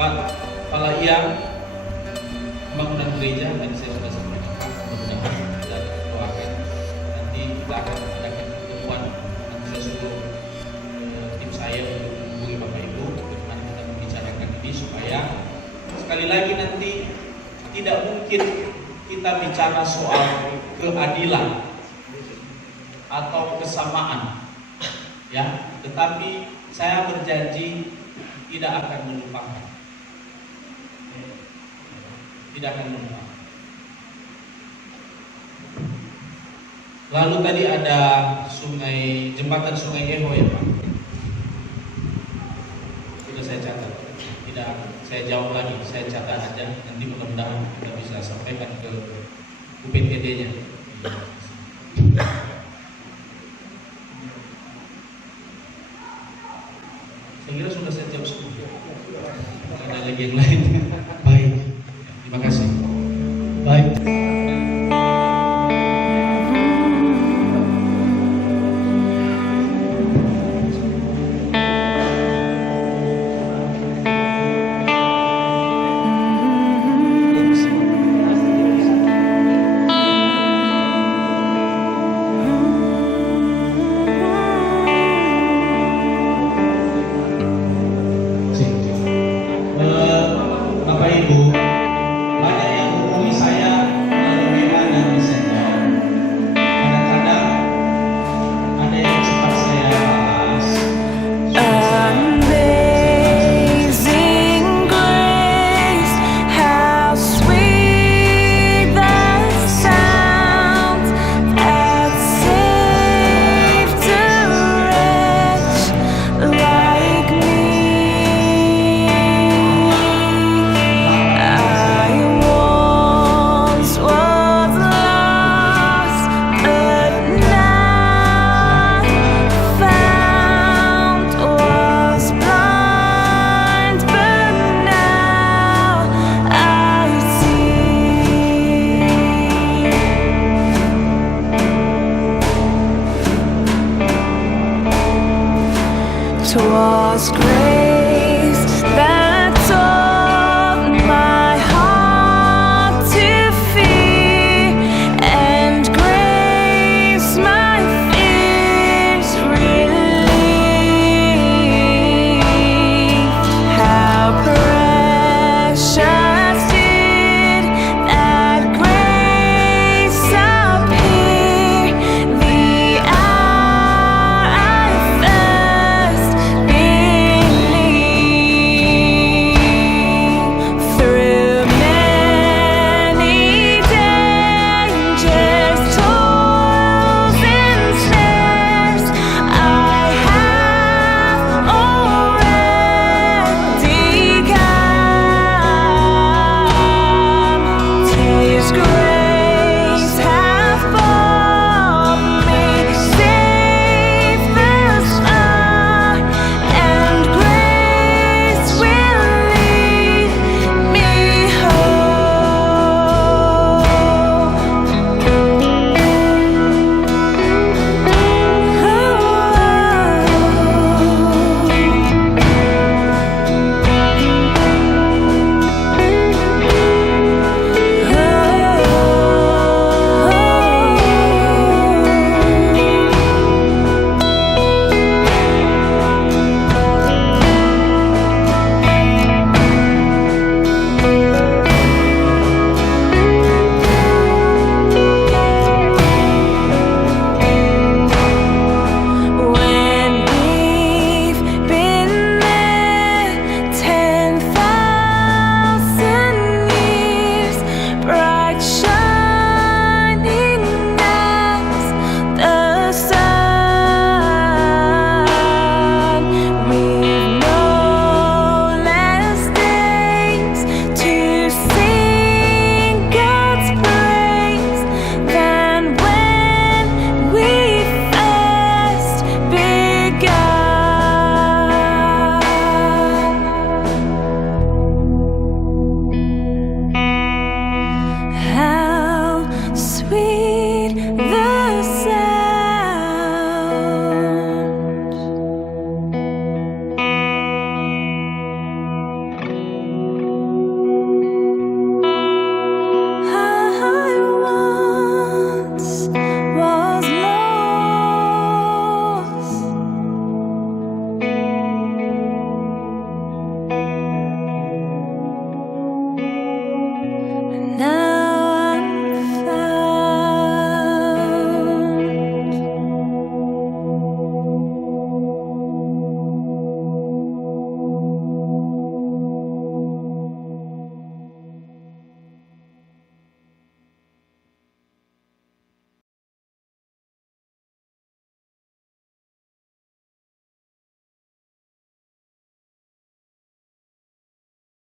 Pak, Kepala IA pembangunan gereja tadi saya sudah sampaikan Pak, mudah-mudahan dan doakan. Kita akan adakan pertemuan, nanti saya suruh tim saya untuk menghubungi Bapak Ibu bagaimana kita membicarakan ini supaya sekali lagi nanti tidak mungkin kita bicara soal keadilan atau kesamaan, ya, tetapi saya berjanji tidak akan melupakan, tidak akan melupakan. Lalu tadi ada jembatan Sungai Eho ya Pak. Sudah saya catat. Tidak saya jawab lagi, saya catat aja. Nanti mudah-mudahan kita bisa sampaikan ke UPTD-nya. Saya kira sudah saya jawab semua. Ada lagi yang lain. Baik. Terima kasih. Baik. Bapak Ibu, 'twas great.